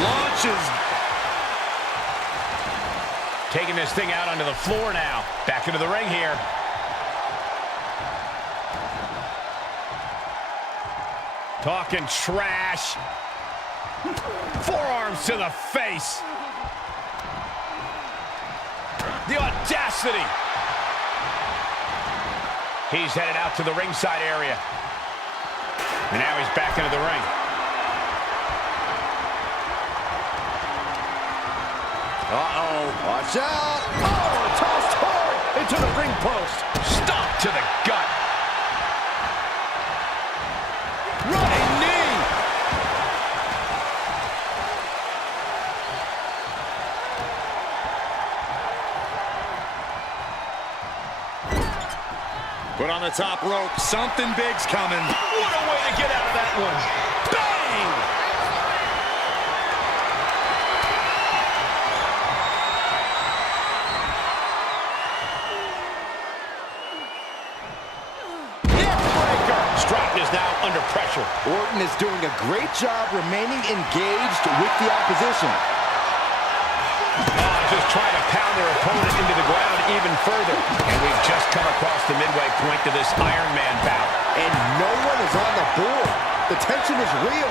Launches. Taking this thing out onto the floor now. Back into the ring here. Talking trash. Forearms to the face. The audacity. He's headed out to the ringside area. And now he's back into the ring. Uh-oh. Watch out. Oh, tossed hard into the ring post. Stomp to the gut. Running knee. Put on the top rope. Something big's coming. What a way to get out of that one. Bang! Orton is doing a great job remaining engaged with the opposition. Just trying to pound their opponent into the ground even further. And we've just come across the midway point to this Iron Man bout. And no one is on the board. The tension is real.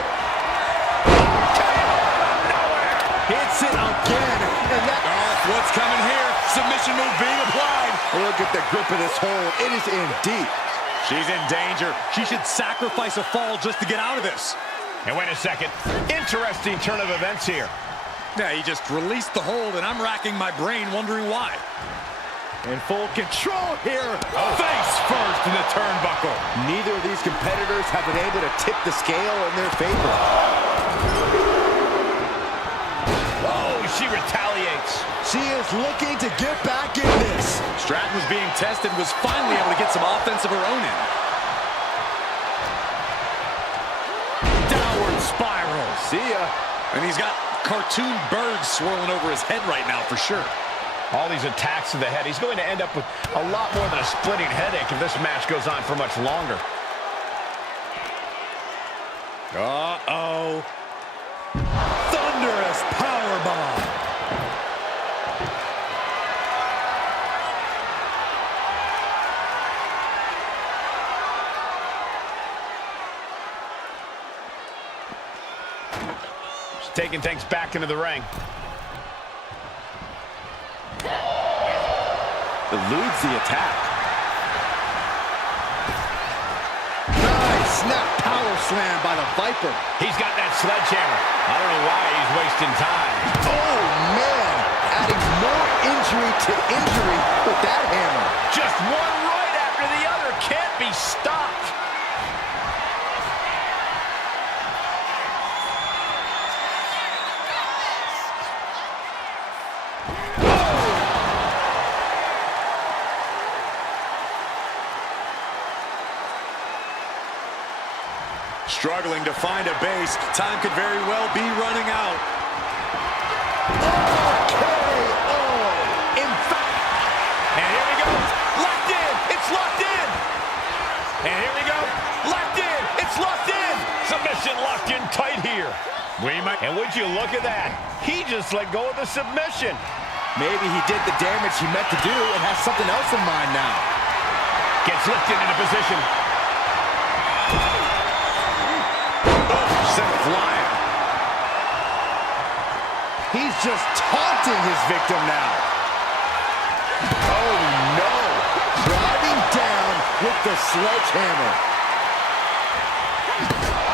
Hits it again. And that... Oh, what's coming here? Submission move being applied. Look at the grip of this hold. It is in deep. She's in danger. She should sacrifice a fall just to get out of this. And wait a second. Interesting turn of events here. Yeah, he just released the hold, and I'm racking my brain wondering why. In full control here. Face first in the turnbuckle. Neither of these competitors have been able to tip the scale in their favor. Oh, she retaliates. She is looking to get back in this. Stratton was being tested, was finally able to get some offense of her own in. Downward spiral. See ya. And he's got cartoon birds swirling over his head right now for sure. All these attacks to the head. He's going to end up with a lot more than a splitting headache if this match goes on for much longer. Uh-oh. Thunderous powerbomb. Taking things back into the ring. Eludes the attack. Nice snap power slam by the Viper. He's got that sledgehammer. I don't know why he's wasting time. Oh, man. Adding more injury to injury with that hammer. Just one right after the other. Can't be stopped. Struggling to find a base. Time could very well be running out. KO. In fact. And here we go. Locked in. It's locked in. And here we go. Locked in. It's locked in. Submission locked in tight here. And would you look at that? He just let go of the submission. Maybe he did the damage he meant to do and has something else in mind now. Gets lifted into position. Sent flying. He's just taunting his victim now. Oh, no. Driving down with the sledgehammer.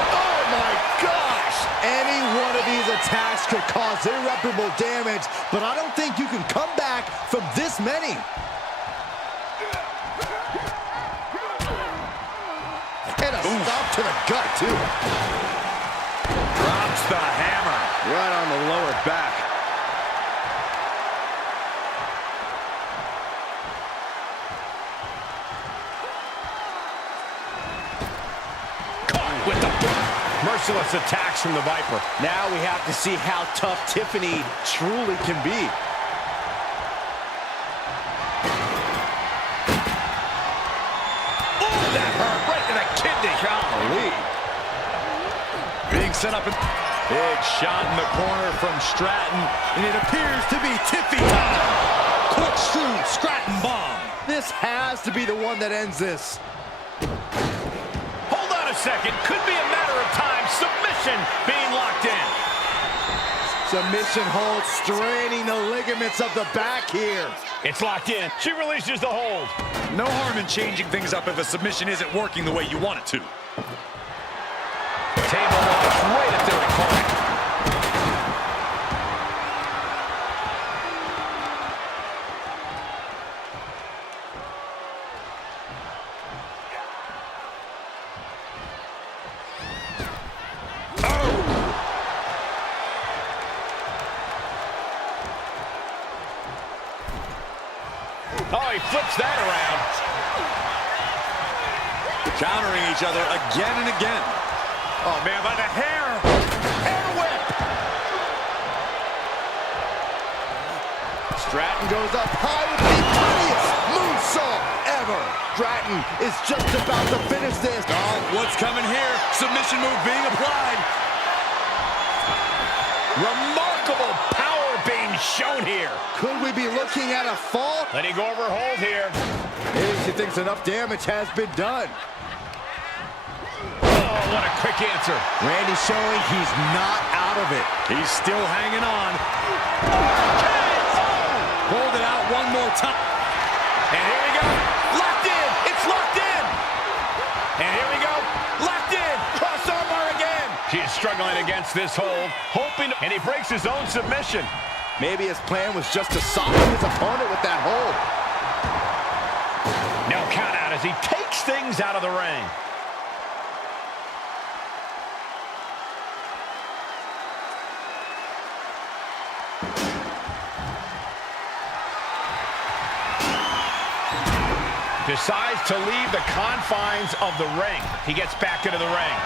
Oh, my gosh. Any one of these attacks could cause irreparable damage, but I don't think you can come back from this many. And a stop to the gut, too. Drops the hammer. Right on the lower back. Caught with the merciless attacks from the Viper. Now we have to see how tough Tiffany truly can be. Oh, that hurt right to the kidney. Golly. Being set up in big shot in the corner from Stratton, and it appears to be Tiffy time. Corkscrew Stratton bomb. This has to be the one that ends this. Hold on a second. Could be a matter of time. Submission being locked in. Submission hold, straining the ligaments of the back here. It's locked in. She releases the hold. No harm in changing things up if a submission isn't working the way you want it to. Table launch right at their opponent. Oh, he flips that around. Countering each other again and again. Oh, man, by the hair. Hair whip. Stratton goes up high with the prettiest moonsault Forever. Stratton is just about to finish this. Oh, what's coming here? Submission move being applied. Remarkable power being shown here. Could we be looking at a fall? Letting go of her hold here. Maybe she thinks enough damage has been done. Oh, what a quick answer. Randy showing he's not out of it. He's still hanging on. Hold it out one more time. And here we go. Locked in. It's locked in. And here we go. Locked in. Crossover again. She is struggling against this hold, hoping, and he breaks his own submission. Maybe his plan was just to soften his opponent with that hold. No count out as he takes things out of the ring. Decides to leave the confines of the ring. He gets back into the ring.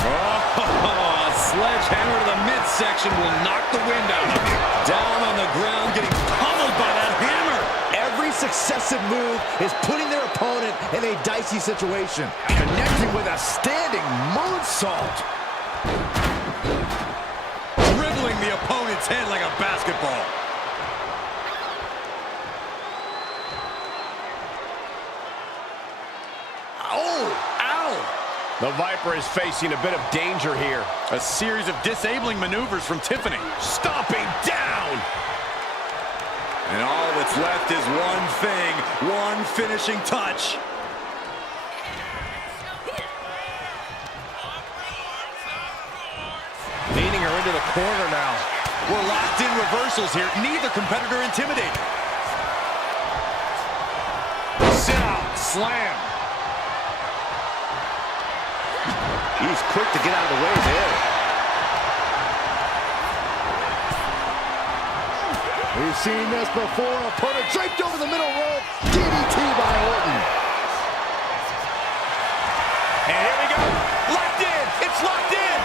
Oh, a sledgehammer to the midsection will knock the wind out of you. Down on the ground, getting pummeled by that hammer. Every successive move is putting their opponent in a dicey situation. Connecting with a standing moonsault. Dribbling the opponent's head like a basketball. The Viper is facing a bit of danger here. A series of disabling maneuvers from Tiffany. Stomping down. And all that's left is one thing, one finishing touch. Leading her into the corner now. We're locked in reversals here. Neither competitor intimidated. Sit out, slam. He's quick to get out of the way there. We've seen this before. Opponent draped over the middle rope. DDT by Orton. And here we go. Locked in. It's locked in.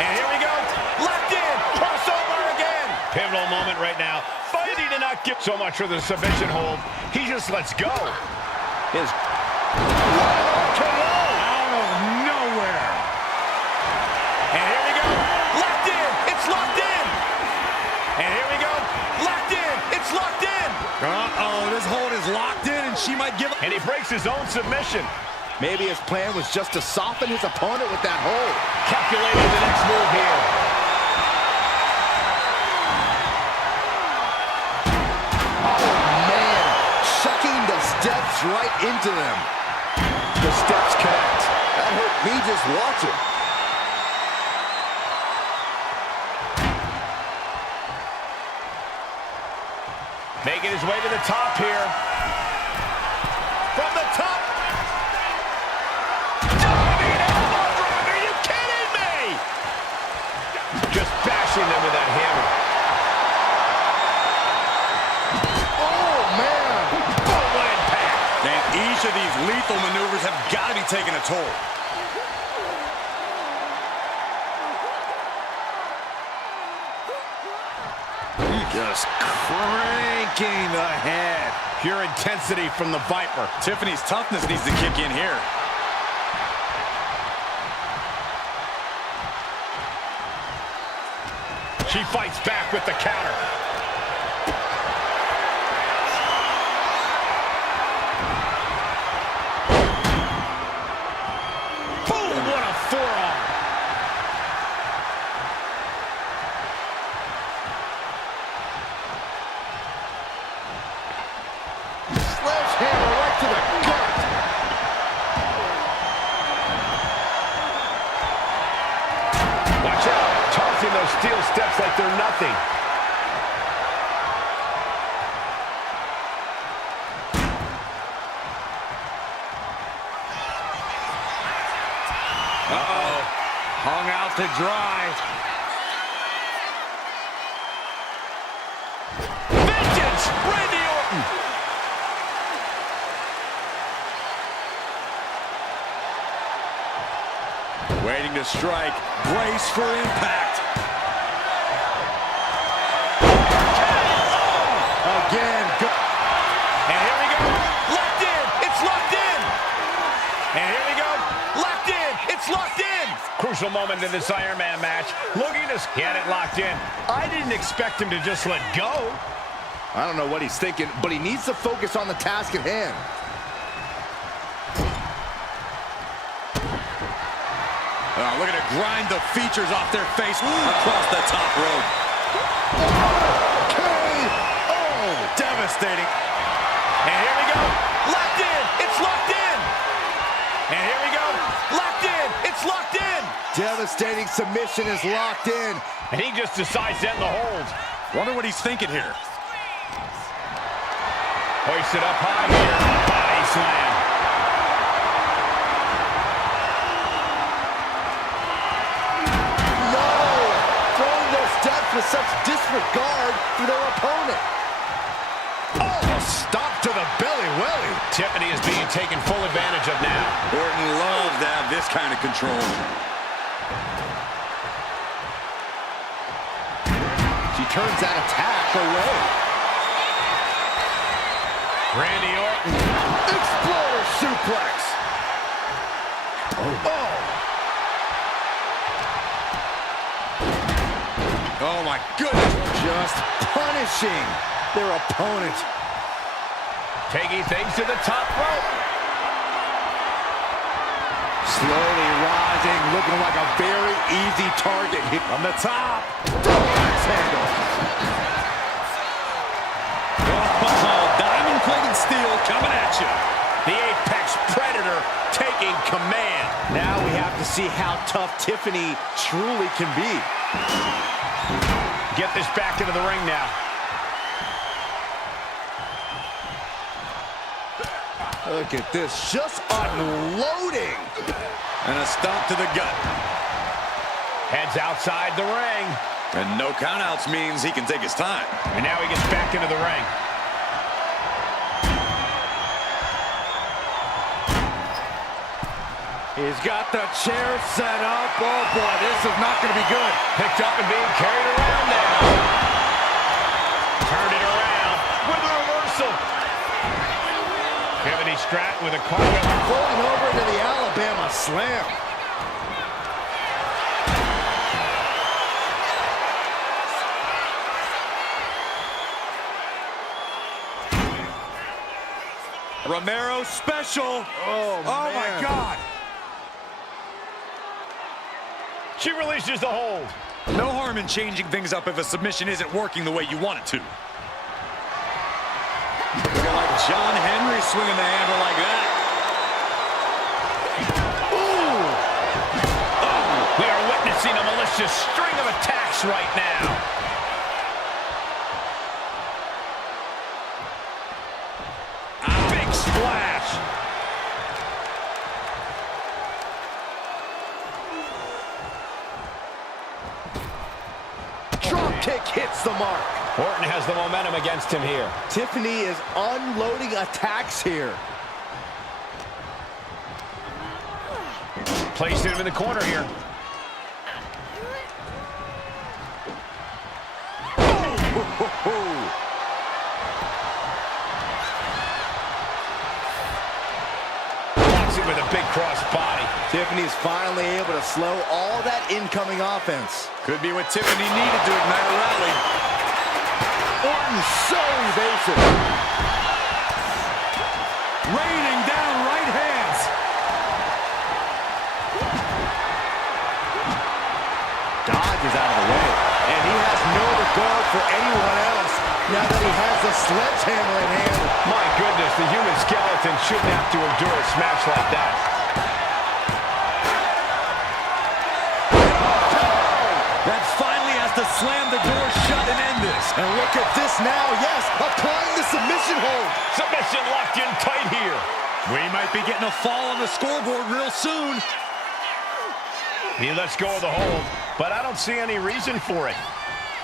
And here we go. Locked in. Crossover again. Pivotal moment right now. Fighting to not give so much for the submission hold. He just lets go. His This hold is locked in and she might give up. And he breaks his own submission. Maybe his plan was just to soften his opponent with that hold. Calculating the next move here. Oh, man. Chucking the steps right into them. The steps connect. That hurt me just watching. Making his way to the top here. From the top. Diving elbow drop. Are you kidding me? Just bashing them with that hammer. Oh, man. Oh, what impact. And each of these lethal maneuvers have got to be taking a toll. Just cranking the head. Pure intensity from the Viper. Tiffany's toughness needs to kick in here. She fights back with the counter. Boom, what a forearm. Sledgehammer right to the gut. Watch out, tossing those steel steps like they're nothing. Uh-oh. Hung out to dry. Vengeance, Randy Orton. Waiting to strike. Brace for impact. Again. And here we go. It's locked in. Crucial moment in this Iron Man match. Looking to get it locked in. I didn't expect him to just let go. I don't know what he's thinking, but he needs to focus on the task at hand. Looking to grind the features off their face across the top rope. KO! Devastating. And here we go. Locked in. It's locked in. And here we go. Locked in. It's locked in. Devastating submission is locked in. And he just decides to end the hold. Wonder what he's thinking here. Hoisted up high here. Body slam. No! Throwing those steps with such disregard for their opponent. Oh, stop to the belly welly. Tiffany is being taken full advantage of now. Orton loves to have this kind of control. She turns that attack away. Randy Orton. Exploder suplex. Oh my goodness. Just punishing their opponent. Taking things to the top rope. Slowly rising, looking like a very easy target here. On the top. Axe handle. Oh, diamond-plated steel coming at you. The Apex Predator taking command. Now we have to see how tough Tiffany truly can be. Get this back into the ring now. Look at this, just unloading. And a stomp to the gut. Heads outside the ring. And no countouts means he can take his time. And now he gets back into the ring. He's got the chair set up. Oh boy, this is not going to be good. Picked up and being carried around now. Turned it around with a reversal. Tiffany Stratton with a cartwheel. Floating over into the Alabama slam. Romero special. Oh my God. She releases the hold. No harm in changing things up if a submission isn't working the way you want it to. Looking like John Henry swinging the hammer like that. Ooh. Oh, we are witnessing a malicious string of attacks right now. Big splash. Drop kick hits the mark. Orton has the momentum against him here. Tiffany is unloading attacks here. Placing him in the corner here. Blocks it with a big cross body. Tiffany's finally able to slow all that incoming offense. Could be what Tiffany needed to ignite a rally. Orton so evasive. Raining down right hands. Dodges out of the way. And he has no regard for anyone else now that he has the sledgehammer in hand. My goodness, the human skeleton shouldn't have to endure a smash like that. That finally has to slam the door shut and end this. And look at this now, yes, applying the submission hold. Submission locked in tight here. We might be getting a fall on the scoreboard real soon. He lets go of the hold, but I don't see any reason for it.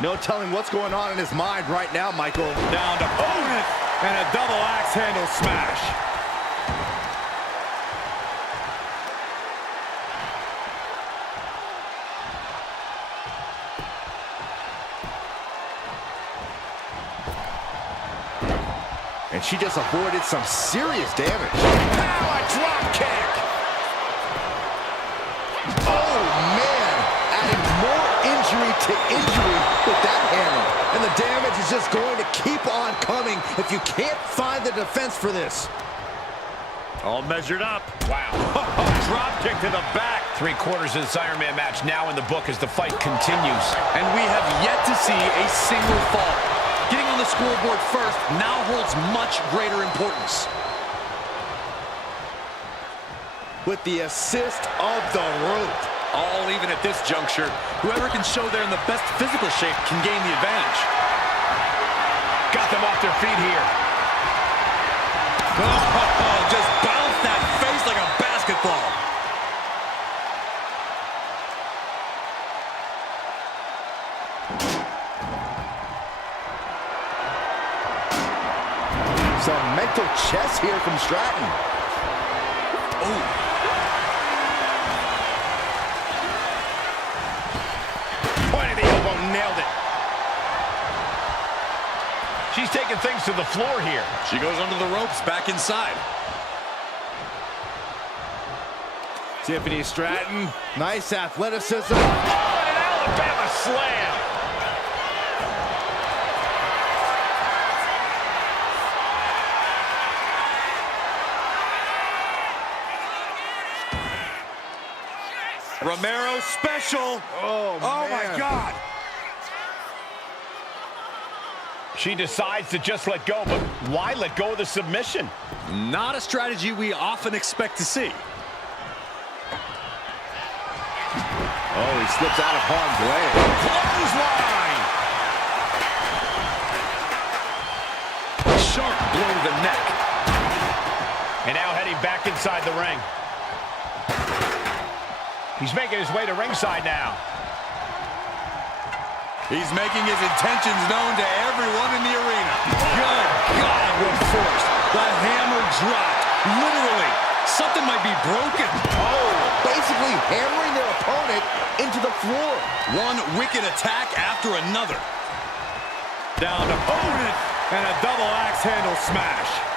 No telling what's going on in his mind right now, Michael. Down to opponent and a double axe handle smash. And she just avoided some serious damage. Power drop kick. to injury with that hammer. And the damage is just going to keep on coming if you can't find the defense for this. All measured up. Wow. Drop kick to the back. 3/4 of this Iron Man match now in the book as the fight continues. And we have yet to see a single fall. Getting on the scoreboard first now holds much greater importance. With the assist of the rope. All even at this juncture, whoever can show they're in the best physical shape can gain the advantage. Got them off their feet here. Oh, just bounced that face like a basketball. Some mental chess here from Stratton. Oh. Point of the elbow, nailed it. She's taking things to the floor here. She goes under the ropes, back inside. Tiffany Stratton, nice athleticism. Oh, and an Alabama slam. Romero special. Oh, my God. She decides to just let go, but why let go of the submission? Not a strategy we often expect to see. Oh, he slips out of harm's way. Clothesline! Sharp blow to the neck. And now heading back inside the ring. He's making his way to ringside now. He's making his intentions known to everyone in the arena. Good God, what force. The hammer dropped. Literally, something might be broken. Oh, basically hammering their opponent into the floor. One wicked attack after another. Down to opponent and a double axe handle smash.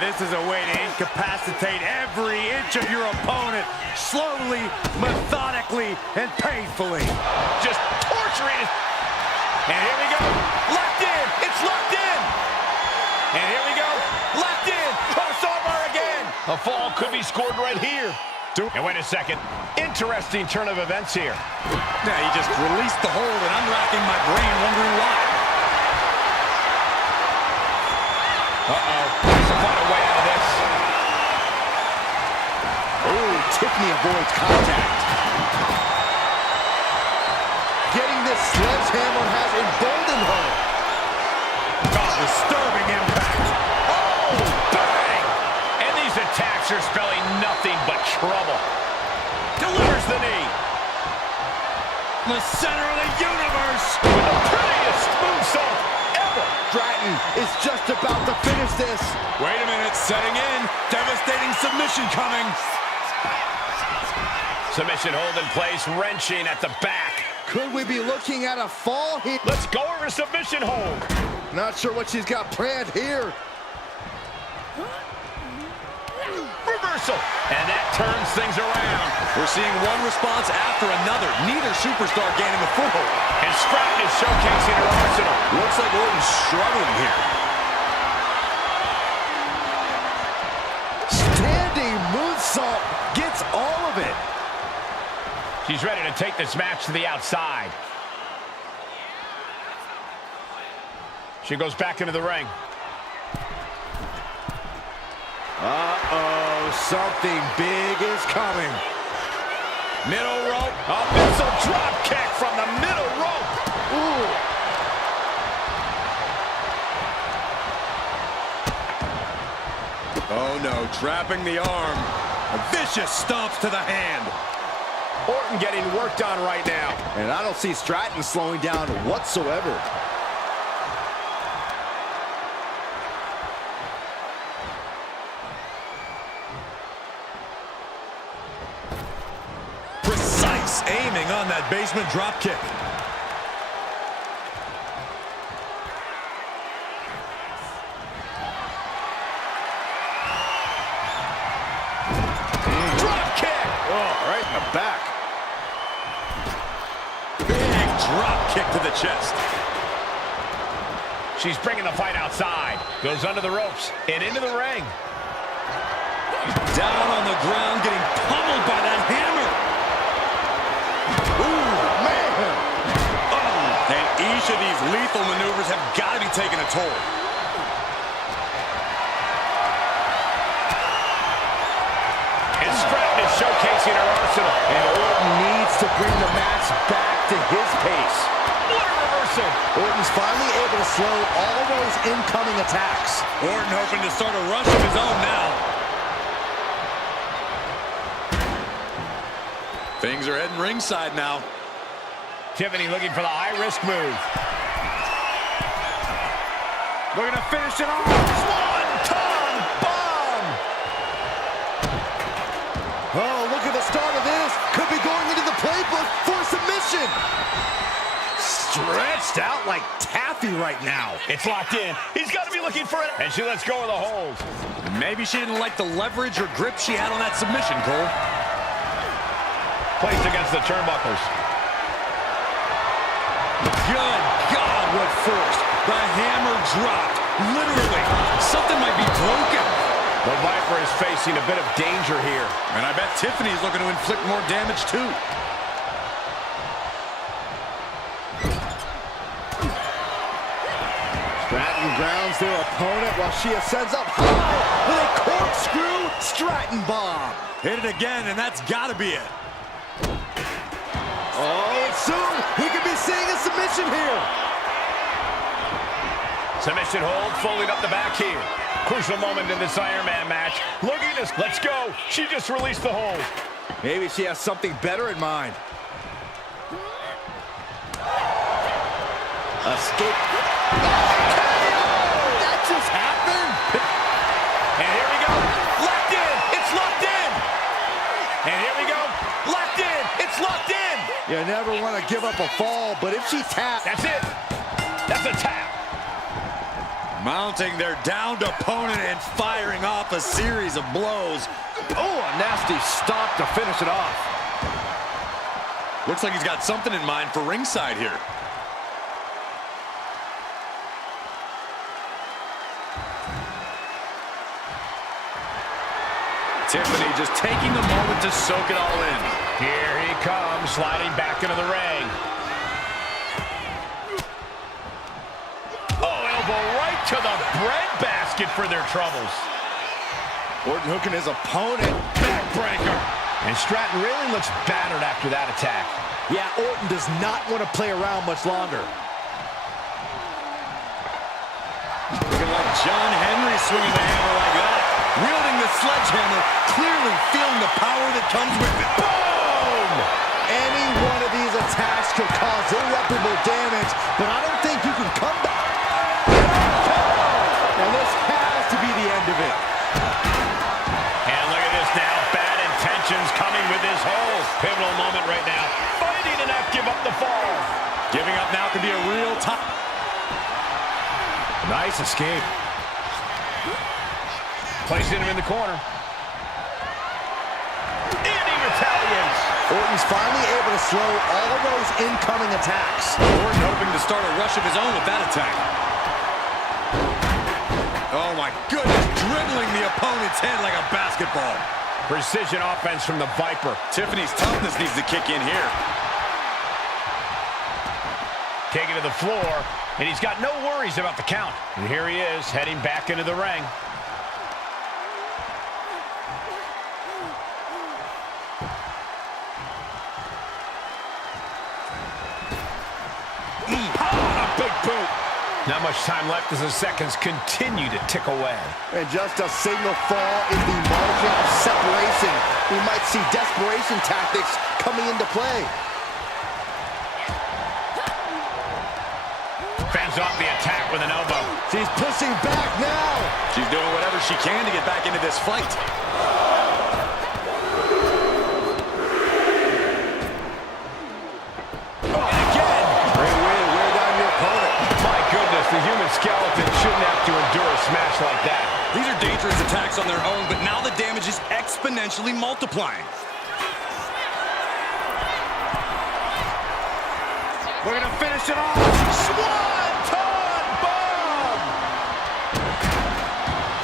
This is a way to incapacitate every inch of your opponent. Slowly, methodically, and painfully. Just torturing it. And here we go. Locked in. It's locked in. And here we go. Locked in. Crossover again. A fall could be scored right here. And wait a second. Interesting turn of events here. Yeah, he just released the hold, and I'm racking my brain wondering why. Uh-oh. Has to find a way out of this. Oh, Tiffany avoids contact. Getting this sledgehammer has emboldened her. Oh, disturbing impact. Oh, bang! And these attacks are spelling nothing but trouble. Delivers the knee. The center of the universe. With the prettiest moonsault ever. Stratton is just about to finish this. Wait a minute, setting in. Devastating submission coming. Submission hold in place, wrenching at the back. Could we be looking at a fall here? Let's go over submission hold. Not sure what she's got planned here. Reversal. And that turns things around. We're seeing one response after another. Neither superstar gaining a foothold. And Stratton is showcasing her arsenal. Looks like Orton's struggling here. Standing moonsault gets all of it. She's ready to take this match to the outside. She goes back into the ring. Uh-oh, something big is coming. Middle rope. A missile drop kick from the middle rope. Ooh. Oh no, trapping the arm. Vicious stomps to the hand. Orton getting worked on right now. And I don't see Stratton slowing down whatsoever. Precise aiming on that basement drop kick. Drop kick! Oh, right in the back. kick to the chest. She's bringing the fight outside. Goes under the ropes and into the ring. Down on the ground, getting pummeled by that hammer. Ooh, man. Oh, and each of these lethal maneuvers have got to be taking a toll. And Stratton is showcasing her arsenal. And Orton needs to bring the match back to his pace. What a reversal. Orton's finally able to slow all of those incoming attacks. Orton hoping to start a rush of his own now. Things are heading ringside now. Tiffany looking for the high-risk move. Looking to finish it off. Swanton bomb. Oh, look at the start of this. Could be going into the playbook for submission. Stretched out like taffy right now. It's locked in. He's got to be looking for it. And she lets go of the hold. Maybe she didn't like the leverage or grip she had on that submission, Cole. Placed against the turnbuckles. Good God, what force. The hammer dropped. Literally, something might be broken. The Viper is facing a bit of danger here. And I bet Tiffany's looking to inflict more damage, too. Stratton grounds their opponent while she ascends up high with a corkscrew Stratton bomb. Hit it again, and that's got to be it. Oh, and soon we could be seeing a submission here. Submission hold, folding up the back here. Crucial moment in this Iron Man match. Look at this. Let's go. She just released the hold. Maybe she has something better in mind. Escape. That just happened. And here we go. Locked in. It's locked in. And here we go. Locked in. It's locked in. You never want to give up a fall, but if she taps... That's it. That's a tap. Mounting their downed opponent and firing off a series of blows. Oh, a nasty stop to finish it off. Looks like he's got something in mind for ringside here. Tiffany just taking the moment to soak it all in. Here he comes, sliding back into the ring. Oh, elbow right to the breadbasket for their troubles. Orton hooking his opponent. Backbreaker. And Stratton really looks battered after that attack. Yeah, Orton does not want to play around much longer. Looking like John Henry swinging the hammer like that. Wielding the sledgehammer, clearly feeling the power that comes with it. Boom! Any one of these attacks could cause irreparable damage, but I don't think you can come back. And this has to be the end of it. And look at this now. Bad intentions coming with this hold. Pivotal moment right now. Fighting to not give up the fall. Giving up now could be a real tough. Nice escape. Placing him in the corner. And he retaliates. Orton's finally able to slow all of those incoming attacks. Orton hoping to start a rush of his own with that attack. Oh my goodness, dribbling the opponent's head like a basketball. Precision offense from the Viper. Tiffany's toughness needs to kick in here. Taking to the floor, and he's got no worries about the count. And here he is, heading back into the ring. Not much time left as the seconds continue to tick away. And just a single fall is the margin of separation. We might see desperation tactics coming into play. Fends off the attack with an elbow. She's pushing back now. She's doing whatever she can to get back into this fight. The human skeleton shouldn't have to endure a smash like that. These are dangerous attacks on their own, but now the damage is exponentially multiplying. We're gonna finish it off. Swanton bomb!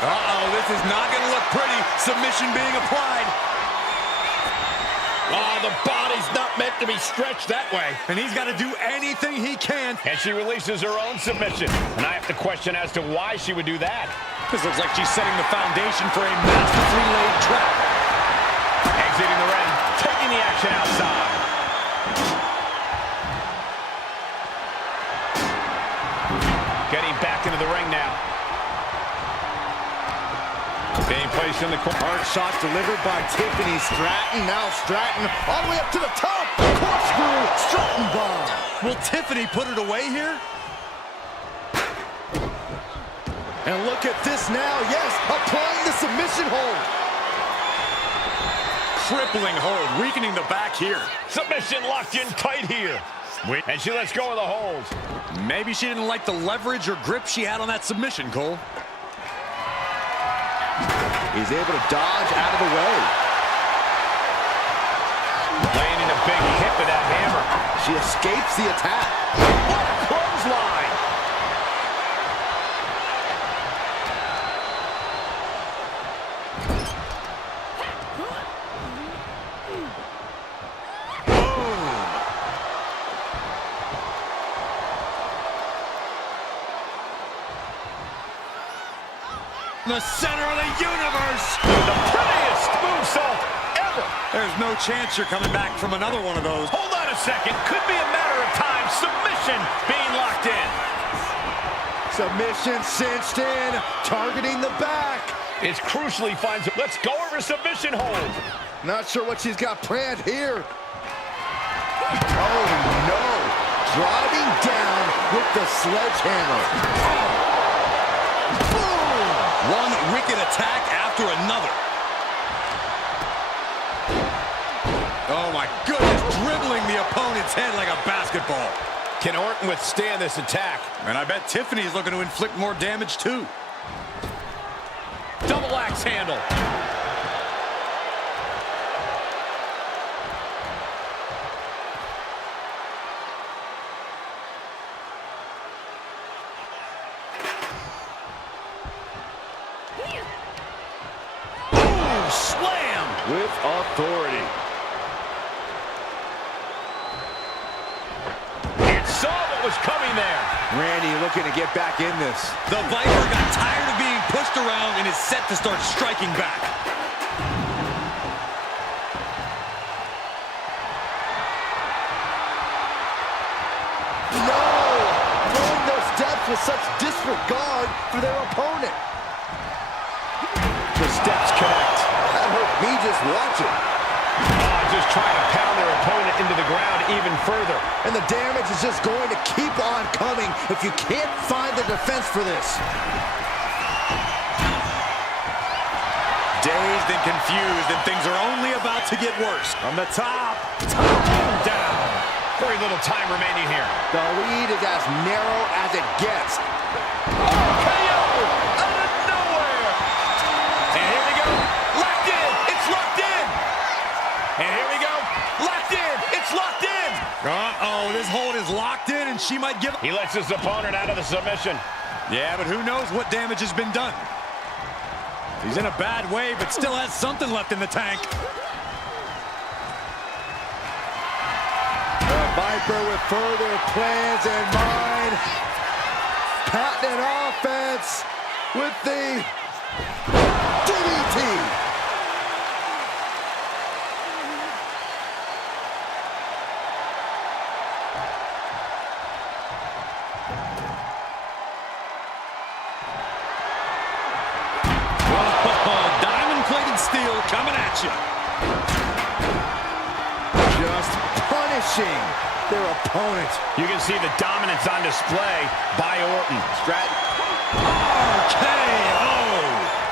Uh-oh, this is not gonna look pretty. Submission being applied. Oh, the body's not meant to be stretched that way. And he's got to do anything he can. And she releases her own submission. And I have to question as to why she would do that. This looks like she's setting the foundation for a masterfully laid trap. Exiting the ring, taking the action outside. Getting back into the ring now. Being placed in the corner. Hard shot delivered by Tiffany Stratton. Now Stratton all the way up to the top. Corkscrew Stratton bomb. Will Tiffany put it away here? And look at this now. Yes, applying the submission hold. Crippling hold, weakening the back here. Submission locked in tight here. And she lets go of the hold. Maybe she didn't like the leverage or grip she had on that submission, Cole. He's able to dodge out of the way. Landing a big hit with that hammer. She escapes the attack. What a clothesline! The center of the universe! The prettiest moonsault ever! There's no chance you're coming back from another one of those. Hold on a second. Could be a matter of time. Submission being locked in. Submission cinched in, targeting the back. It's crucially finds it. Let's go over submission hold. Not sure what she's got planned here. Oh, no. Driving down with the sledgehammer. One wicked attack after another. Oh my goodness, dribbling the opponent's head like a basketball. Can Orton withstand this attack? And I bet Tiffany's looking to inflict more damage too. Double axe handle. Slam! With authority. It saw what was coming there. Randy looking to get back in this. The Viper got tired of being pushed around and is set to start striking back. No! Throwing those steps with such disregard for their opponent. The steps connect. That hurt me just watching. Just trying to pound their opponent into the ground even further. And the damage is just going to keep on coming if you can't find the defense for this. Dazed and confused, and things are only about to get worse. From the top down. Very little time remaining here. The lead is as narrow as it gets. KO out of nowhere. And here we go. Locked in. It's locked in. And here we go. Locked in. It's locked in. Uh-oh, this hold is locked in, and she might give... He lets his opponent out of the submission. Yeah, but who knows what damage has been done. He's in a bad way, but still has something left in the tank. The Viper with further plans in mind. Patent offense with the DDT. Steel coming at you. Just punishing their opponent. You can see the dominance on display by Orton. Stratton. KO.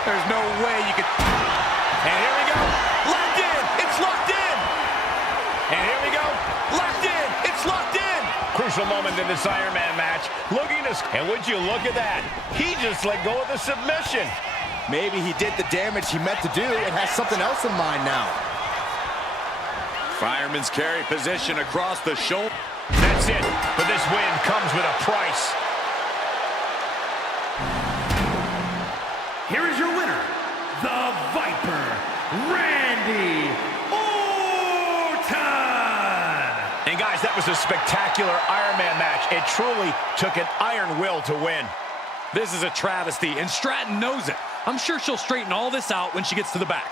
There's no way you could... And here we go. Locked in. It's locked in. And here we go. Locked in. It's locked in. Crucial moment in this Iron Man match. Looking to... And would you look at that? He just let go of the submission. Maybe he did the damage he meant to do and has something else in mind now. Fireman's carry position across the shoulder. That's it. But comes with a price. Here is your winner, the Viper, Randy Orton! And guys, that was a spectacular Iron Man match. It truly took an iron will to win. This is a travesty, and Stratton knows it. I'm sure she'll straighten all this out when she gets to the back.